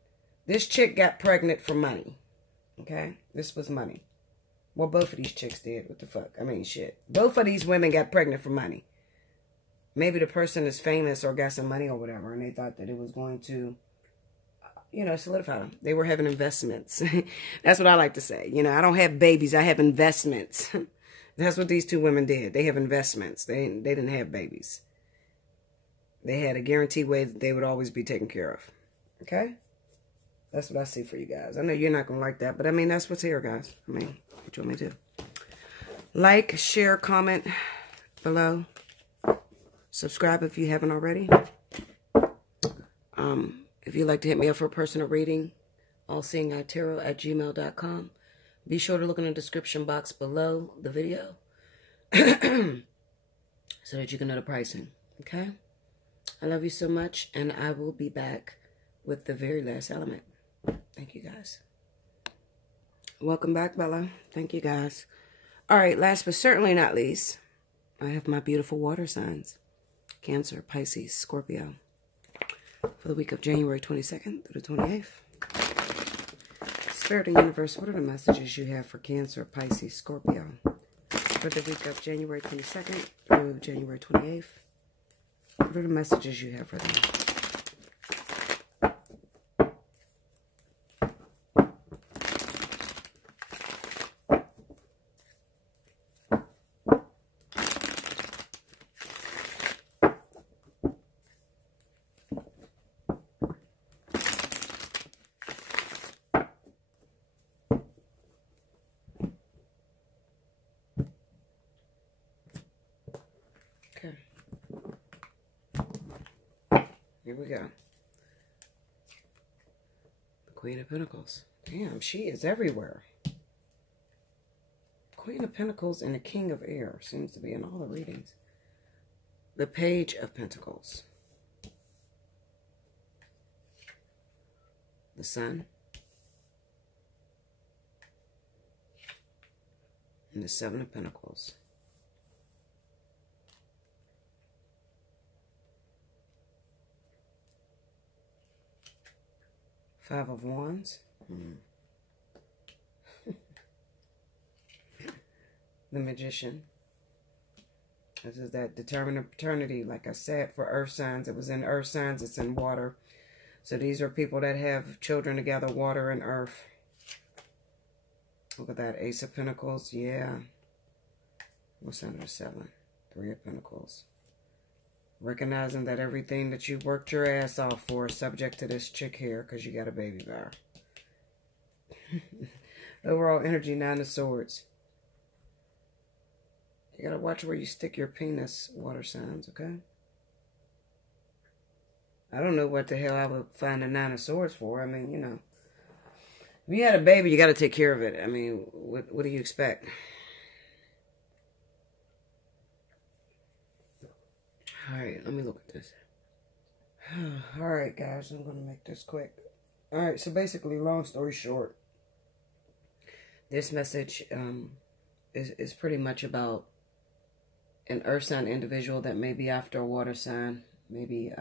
This chick got pregnant for money. Okay? This was money. Well, both of these chicks did. What the fuck? I mean, shit. Both of these women got pregnant for money. Maybe the person is famous or got some money or whatever, and they thought that it was going to, you know, solidify them. They were having investments. That's what I like to say. You know, I don't have babies. I have investments. That's what these two women did. They have investments. They didn't have babies. They had a guaranteed way that they would always be taken care of. Okay? That's what I see for you guys. I know you're not going to like that, but I mean, that's what's here, guys. I mean, what you want me to do? Like, share, comment below. Subscribe if you haven't already. If you'd like to hit me up for a personal reading, allseeingeyetarot@gmail.com. Be sure to look in the description box below the video so that you can know the pricing. Okay? I love you so much, and I will be back with the very last element. Thank you, guys. Welcome back, Bella. Thank you, guys. All right, last but certainly not least, I have my beautiful water signs. Cancer, Pisces, Scorpio. For the week of January 22nd through the 28th. Spirit and Universe, what are the messages you have for Cancer, Pisces, Scorpio? For the week of January 22nd through January 28th. What are the messages you have for them? Okay. Here we go. The Queen of Pentacles. Damn, she is everywhere. Queen of Pentacles and the King of Air seems to be in all the readings. The Page of Pentacles. The Sun. And the Seven of Pentacles. Five of Wands. The Magician. This is that determined paternity. Like I said, for earth signs, it was in earth signs, it's in water. So these are people that have children together, water and earth. Look at that, Ace of Pentacles. Yeah. What's under the 7? 3 of Pentacles. Recognizing that everything that you worked your ass off for is subject to this chick here because you got a baby by her. Overall energy, 9 of Swords. You got to watch where you stick your penis, water signs, okay? I don't know what the hell I would find a 9 of Swords for. I mean, you know. If you had a baby, you got to take care of it. I mean, what do you expect? Alright, let me look at this. Alright, guys, I'm going to make this quick. Alright, so basically, long story short, this message is pretty much about an earth sign individual that may be after a water sign. Maybe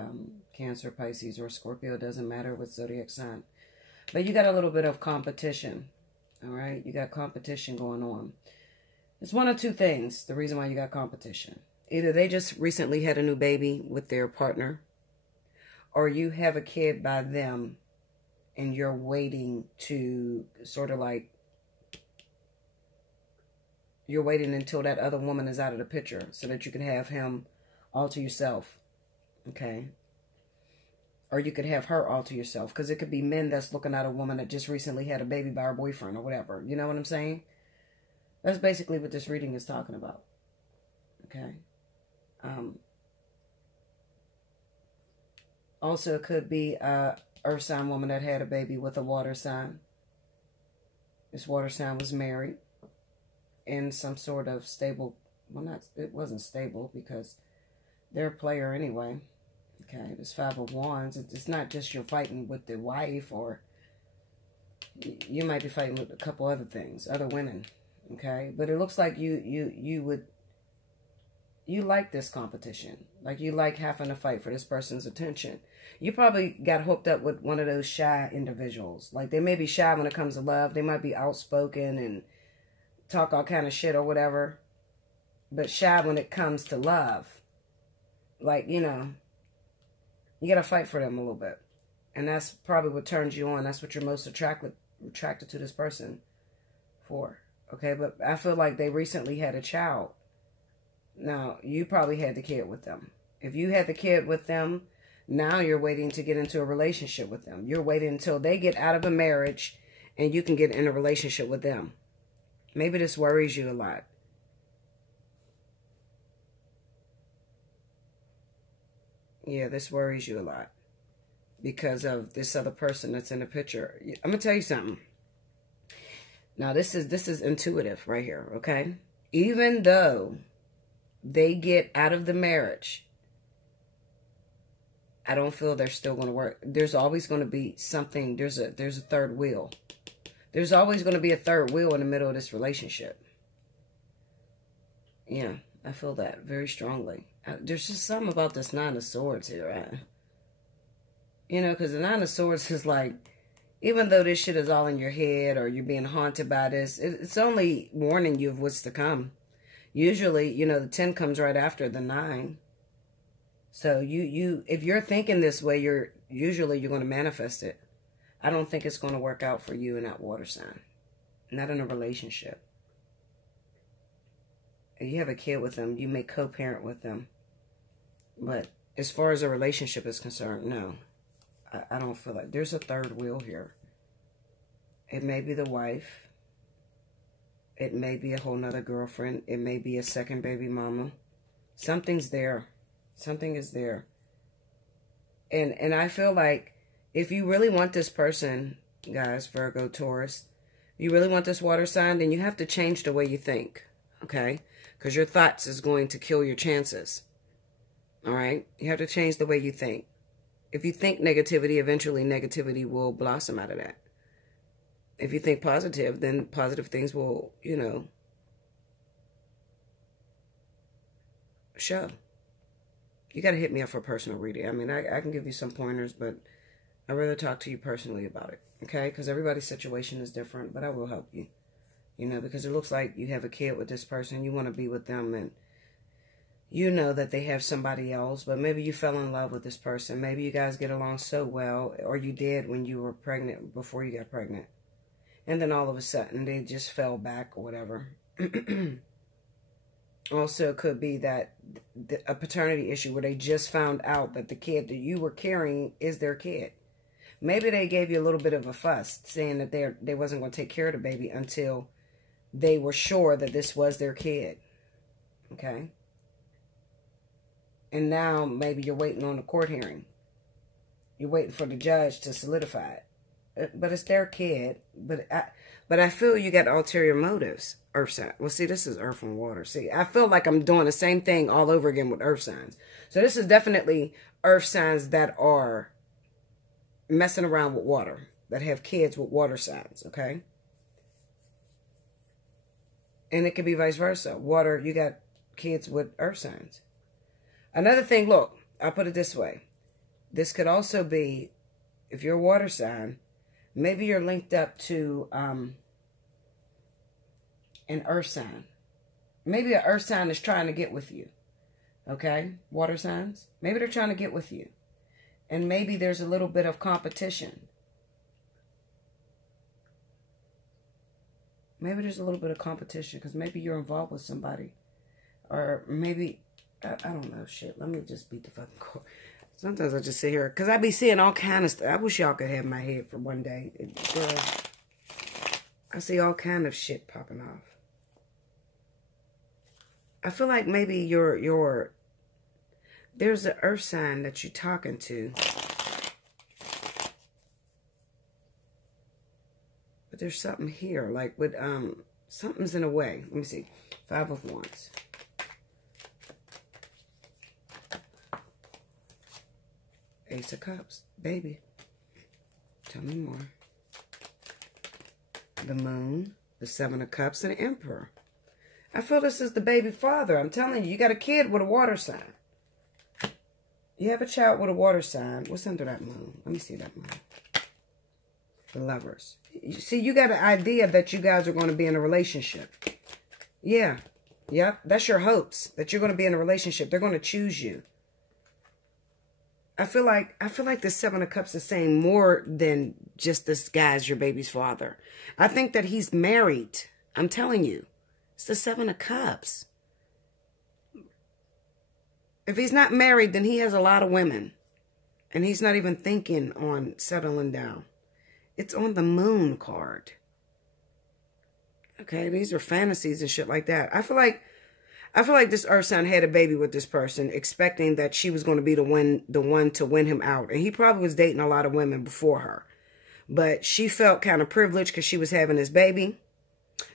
Cancer, Pisces, or Scorpio. Doesn't matter what zodiac sign. But you got a little bit of competition. Alright, you got competition going on. It's one of two things, the reason why you got competition. Either they just recently had a new baby with their partner, or you have a kid by them and you're waiting to sort of like You're waiting until that other woman is out of the picture so that you can have him all to yourself. Okay? Or you could have her all to yourself. Because it could be men that's looking at a woman that just recently had a baby by her boyfriend or whatever. You know what I'm saying? That's basically what this reading is talking about. Okay? Also, it could be a earth sign woman that had a baby with a water sign. This water sign was married in some sort of stable, well, it wasn't stable because they're a player anyway. Okay, this Five of Wands, it's not just you're fighting with the wife, or you might be fighting with a couple other things, other women. Okay, but it looks like you like this competition. Like you like having to fight for this person's attention. You probably got hooked up with one of those shy individuals. Like they may be shy when it comes to love. They might be outspoken and talk all kind of shit or whatever. But shy when it comes to love. Like, you know, you got to fight for them a little bit. And that's probably what turns you on. That's what you're most attracted to this person for. Okay, but I feel like they recently had a child. Now, you probably had the kid with them. If you had the kid with them, now you're waiting to get into a relationship with them. You're waiting until they get out of a marriage and you can get in a relationship with them. Maybe this worries you a lot. Yeah, this worries you a lot because of this other person that's in the picture. I'm going to tell you something. Now, this is intuitive right here, okay? Even though they get out of the marriage, I don't feel they're still going to work. There's always going to be something. There's a third wheel. There's always going to be a third wheel in the middle of this relationship. Yeah, I feel that very strongly. There's just something about this Nine of Swords here, right? You know, because the Nine of Swords is like, even though this shit is all in your head or you're being haunted by this, it's only warning you of what's to come. Usually, you know, the 10 comes right after the 9. So if you're thinking this way, you're going to manifest it. I don't think it's going to work out for you in that water sign. Not in a relationship. If you have a kid with them, you may co-parent with them. But as far as a relationship is concerned, no. I don't feel like there's a third wheel here. It may be the wife. It may be a whole nother girlfriend. It may be a second baby mama. Something's there. Something is there. And I feel like if you really want this person, guys, Virgo, Taurus, you really want this water sign, then you have to change the way you think. Okay? Because your thoughts is going to kill your chances. All right? You have to change the way you think. If you think negativity, eventually negativity will blossom out of that. If you think positive, then positive things will, you know, show. You got to hit me up for a personal reading. I mean, I can give you some pointers, but I'd rather talk to you personally about it. Okay? Because everybody's situation is different, but I will help you. You know, because it looks like you have a kid with this person. You want to be with them, and you know that they have somebody else, but maybe you fell in love with this person. Maybe you guys get along so well, or you did when you were pregnant, before you got pregnant. And then all of a sudden, they just fell back or whatever. Also, it could be that a paternity issue where they just found out that the kid that you were carrying is their kid. Maybe they gave you a little bit of a fuss, saying that they wasn't going to take care of the baby until they were sure that this was their kid. Okay? And now maybe you're waiting on a court hearing. You're waiting for the judge to solidify it. But it's their kid. But I feel you got ulterior motives, earth sign. Well, see, this is earth and water. See, I feel like I'm doing the same thing all over again with earth signs. So this is definitely earth signs that are messing around with water, that have kids with water signs, okay? And it could be vice versa. Water, you got kids with earth signs. Another thing, look, I'll put it this way. This could also be, if you're a water sign, maybe you're linked up to an earth sign. Maybe an earth sign is trying to get with you. Okay? Water signs. Maybe they're trying to get with you. And maybe there's a little bit of competition. Maybe there's a little bit of competition because maybe you're involved with somebody. Or maybe, I don't know, shit. Let me just beat the fucking core. Sometimes I just sit here because I be seeing all kind of stuff. I wish y'all could have my head for one day. Girl, I see all kind of shit popping off. I feel like maybe there's an earth sign that you're talking to. But there's something here, like with, something's in a way. Let me see. 5 of Wands. Ace of Cups. Baby. Tell me more. The Moon. The 7 of Cups and the Emperor. I feel this is the baby father. I'm telling you, you got a kid with a water sign. You have a child with a water sign. What's under that moon? Let me see that moon. The Lovers. You see, you got an idea that you guys are going to be in a relationship. Yeah. Yep. That's your hopes. That you're going to be in a relationship. They're going to choose you. I feel like the 7 of Cups is saying more than just this guy's your baby's father. I think that he's married. I'm telling you. It's the 7 of Cups. If he's not married, then he has a lot of women. And he's not even thinking on settling down. It's on the Moon card. Okay, these are fantasies and shit like that. I feel like this earth sign had a baby with this person, expecting that she was going to be the one to win him out. And he probably was dating a lot of women before her. But she felt kind of privileged because she was having this baby.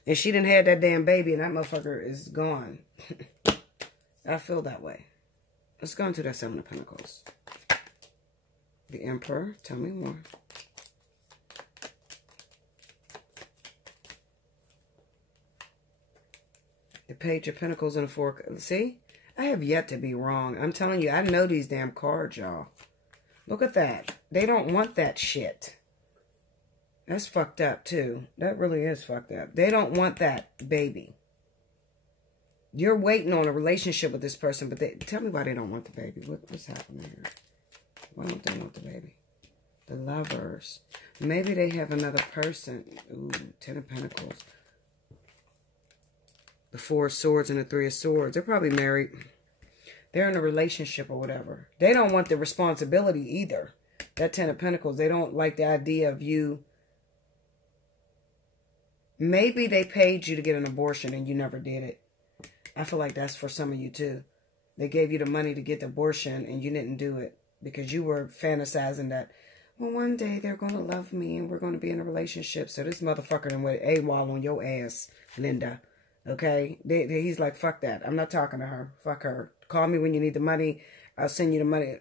And she didn't have that damn baby, and that motherfucker is gone. I feel that way. Let's go into that 7 of Pentacles. The Emperor. Tell me more. The Page of Pentacles and the 4. See? I have yet to be wrong. I'm telling you, I know these damn cards, y'all. Look at that. They don't want that shit. That's fucked up, too. That really is fucked up. They don't want that baby. You're waiting on a relationship with this person, but tell me why they don't want the baby. What's happening here? Why don't they want the baby? The Lovers. Maybe they have another person. Ooh, 10 of Pentacles. The 4 of Swords and the 3 of Swords. They're probably married. They're in a relationship or whatever. They don't want the responsibility either. That 10 of Pentacles, they don't like the idea of you. Maybe they paid you to get an abortion and you never did it. I feel like that's for some of you too. They gave you the money to get the abortion and you didn't do it because you were fantasizing that, well, one day they're going to love me and we're going to be in a relationship. So this motherfucker done went AWOL on your ass, Linda. Okay? He's like, fuck that. I'm not talking to her. Fuck her. Call me when you need the money. I'll send you the money.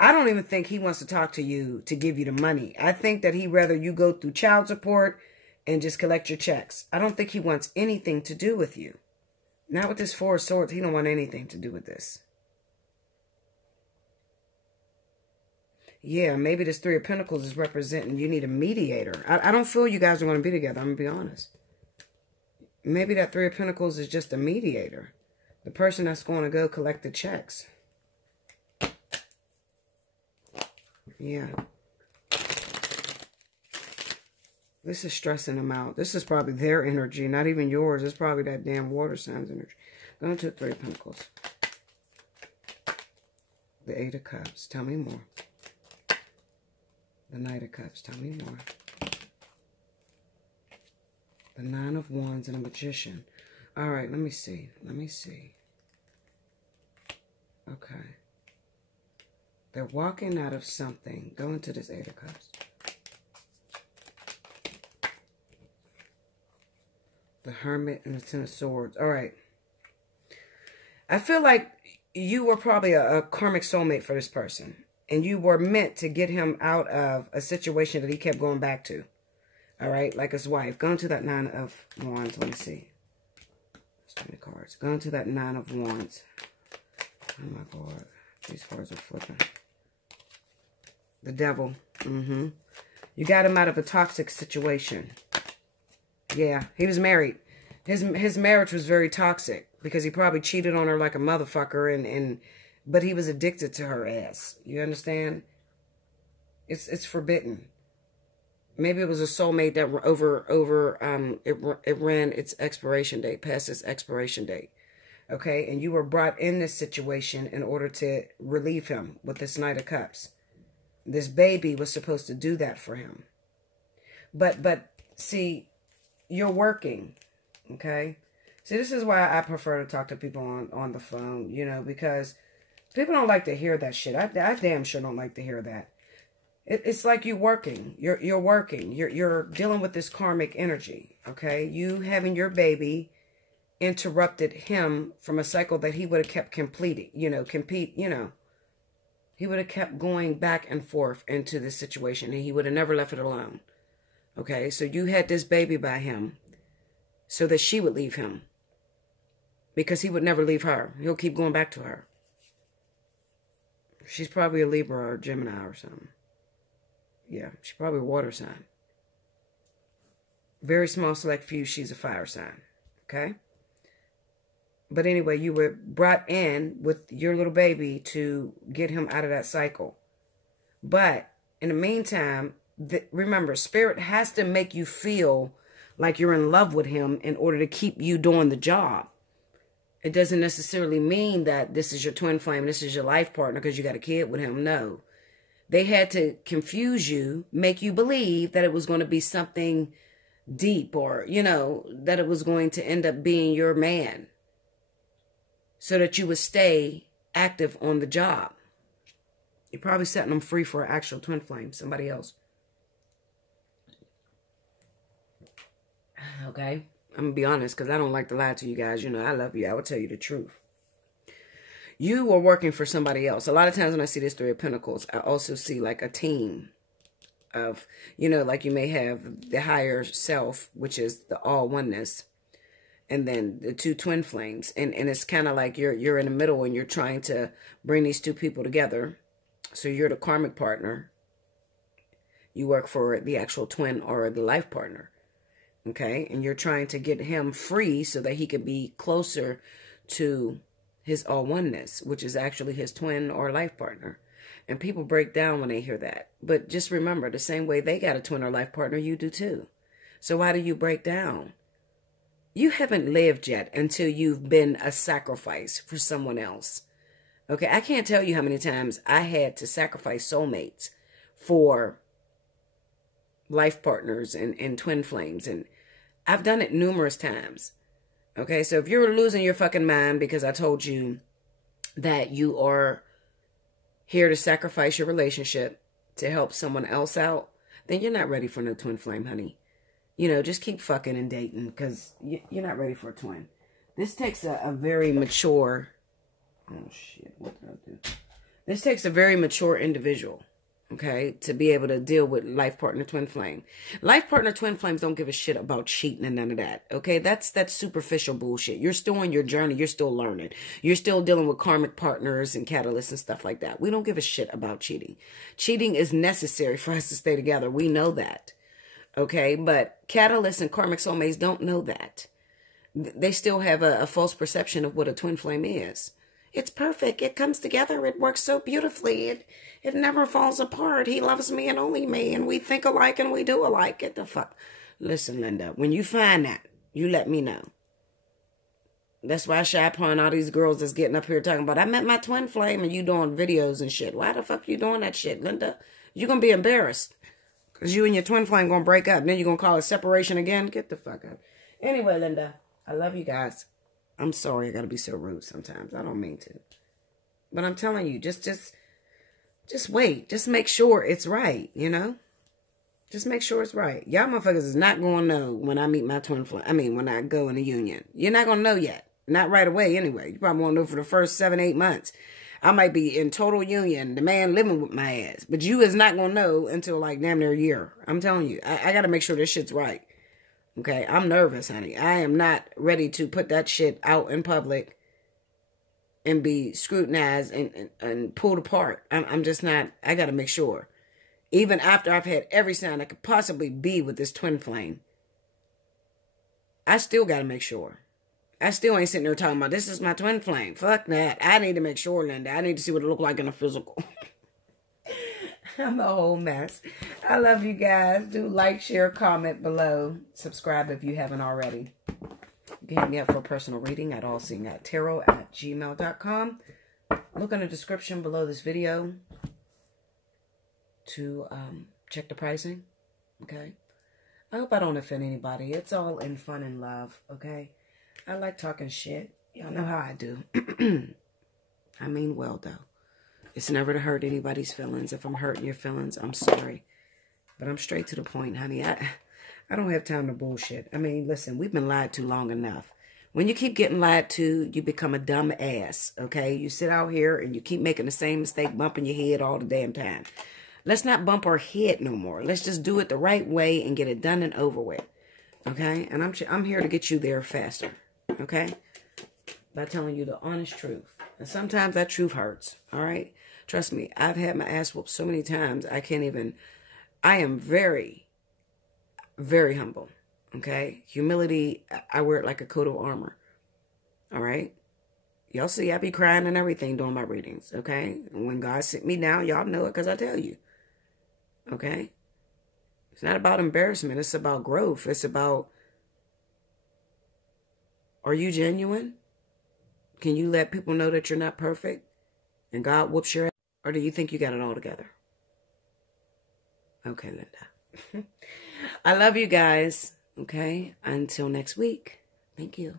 I don't even think he wants to talk to you to give you the money. I think that he'd rather you go through child support and just collect your checks. I don't think he wants anything to do with you. Not with this 4 of Swords. He don't want anything to do with this. Yeah, maybe this 3 of Pentacles is representing you need a mediator. I don't feel you guys are going to be together. I'm going to be honest. Maybe that 3 of Pentacles is just a mediator. The person that's going to go collect the checks. Yeah. This is stressing them out. This is probably their energy, not even yours. It's probably that damn water sign's energy. Going to the 3 of Pentacles. The 8 of Cups. Tell me more. The Knight of Cups. Tell me more. The 9 of Wands and a Magician. All right, let me see. Let me see. Okay. They're walking out of something. Go into this 8 of Cups. The Hermit and the 10 of Swords. All right. I feel like you were probably a karmic soulmate for this person. And you were meant to get him out of a situation that he kept going back to. All right? Like his wife. Go into that 9 of Wands. Let me see. There's too many cards. Go into that 9 of Wands. Oh my God. These cards are flipping. The Devil. You got him out of a toxic situation. Yeah, he was married. His marriage was very toxic because he probably cheated on her like a motherfucker, but he was addicted to her ass. You understand? It's forbidden. Maybe it was a soulmate that it ran its expiration date, past its expiration date. Okay, and you were brought in this situation in order to relieve him with this Knight of Cups. This baby was supposed to do that for him. But see, you're working, okay? See, this is why I prefer to talk to people on the phone, you know, because people don't like to hear that shit. I damn sure don't like to hear that. It's like you're working. You're working. You're dealing with this karmic energy, okay? You having your baby interrupted him from a cycle that he would have kept completing, you know, he would have kept going back and forth into this situation, and he would have never left it alone. Okay, so you had this baby by him so that she would leave him, because he would never leave her. He'll keep going back to her. She's probably a Libra or a Gemini or something. Yeah, she's probably a water sign. Very small select few, she's a fire sign. Okay? But anyway, you were brought in with your little baby to get him out of that cycle. But in the meantime, remember, Spirit has to make you feel like you're in love with him in order to keep you doing the job. It doesn't necessarily mean that this is your twin flame, this is your life partner because you got a kid with him. No. They had to confuse you, make you believe that it was going to be something deep, or, you know, that it was going to end up being your man, so that you would stay active on the job. You're probably setting them free for an actual twin flame, somebody else. Okay? I'm going to be honest, because I don't like to lie to you guys. You know, I love you. I will tell you the truth. You are working for somebody else. A lot of times when I see this Three of Pentacles, I also see like a team of, you know, like you may have the higher self, which is the all oneness, and then the two twin flames. And it's kind of like you're in the middle and you're trying to bring these two people together. So you're the karmic partner. You work for the actual twin or the life partner. Okay? And you're trying to get him free so that he could be closer to his all oneness, which is actually his twin or life partner. And people break down when they hear that. But just remember, the same way they got a twin or life partner, you do too. So why do you break down? You haven't lived yet until you've been a sacrifice for someone else. Okay, I can't tell you how many times I had to sacrifice soulmates for life partners and twin flames. And I've done it numerous times. Okay, so if you're losing your fucking mind because I told you that you are here to sacrifice your relationship to help someone else out, then you're not ready for no twin flame, honey. You know, just keep fucking and dating because you're not ready for a twin. This takes a very mature... Oh, shit. What did I do? This takes a very mature individual, okay, to be able to deal with life partner twin flame. Life partner twin flames don't give a shit about cheating and none of that, okay? That's superficial bullshit. You're still on your journey. You're still learning. You're still dealing with karmic partners and catalysts and stuff like that. We don't give a shit about cheating. Cheating is necessary for us to stay together. We know that, okay? But catalysts and karmic soulmates don't know that. They still have a false perception of what a twin flame is. It's perfect. It comes together. It works so beautifully. It never falls apart. He loves me and only me. And we think alike and we do alike. Get the fuck. Listen, Linda, when you find that, you let me know. That's why I shy upon all these girls that's getting up here talking about, I met my twin flame and you doing videos and shit. Why the fuck you doing that shit, Linda? You're going to be embarrassed. Because you and your twin flame going to break up. And then you're going to call it separation again. Get the fuck up. Anyway, Linda, I love you guys. I'm sorry I gotta be so rude sometimes. I don't mean to. But I'm telling you, just wait. Just make sure it's right, you know? Just make sure it's right. Y'all motherfuckers is not gonna know when I meet my twin flame. I mean, when I go in a union. You're not gonna know yet. Not right away anyway. You probably won't know for the first 7-8 months. I might be in total union, the man living with my ass. But you is not gonna know until like damn near a year. I'm telling you. I gotta make sure this shit's right. Okay, I'm nervous, honey. I am not ready to put that shit out in public and be scrutinized and pulled apart. I'm just not. I got to make sure. Even after I've had every sign I could possibly be with this twin flame, I still got to make sure. I still ain't sitting there talking about, this is my twin flame. Fuck that. I need to make sure, Linda. I need to see what it look like in a physical. I'm a whole mess. I love you guys. Do like, share, comment below. Subscribe if you haven't already. You can hit me up for a personal reading at allseeingeyetarot@gmail.com. Look in the description below this video to check the pricing. Okay. I hope I don't offend anybody. It's all in fun and love. Okay. I like talking shit. Y'all know how I do. I mean well, though. It's never to hurt anybody's feelings. If I'm hurting your feelings, I'm sorry. But I'm straight to the point, honey. I don't have time to bullshit. I mean, listen, we've been lied to long enough. When you keep getting lied to, you become a dumb ass, okay? You sit out here and you keep making the same mistake, bumping your head all the damn time. Let's not bump our head no more. Let's just do it the right way and get it done and over with, okay? And I'm here to get you there faster, okay? By telling you the honest truth. And sometimes that truth hurts, all right? Trust me, I've had my ass whooped so many times, I am very, very humble, okay? Humility, I wear it like a coat of armor, all right? Y'all see, I be crying and everything during my readings, okay? And when God sit me down, y'all know it because I tell you, okay? It's not about embarrassment. It's about growth. It's about, are you genuine? Can you let people know that you're not perfect and God whoops your ass? Or do you think you got it all together? Okay, Linda. I love you guys. Okay. Until next week. Thank you.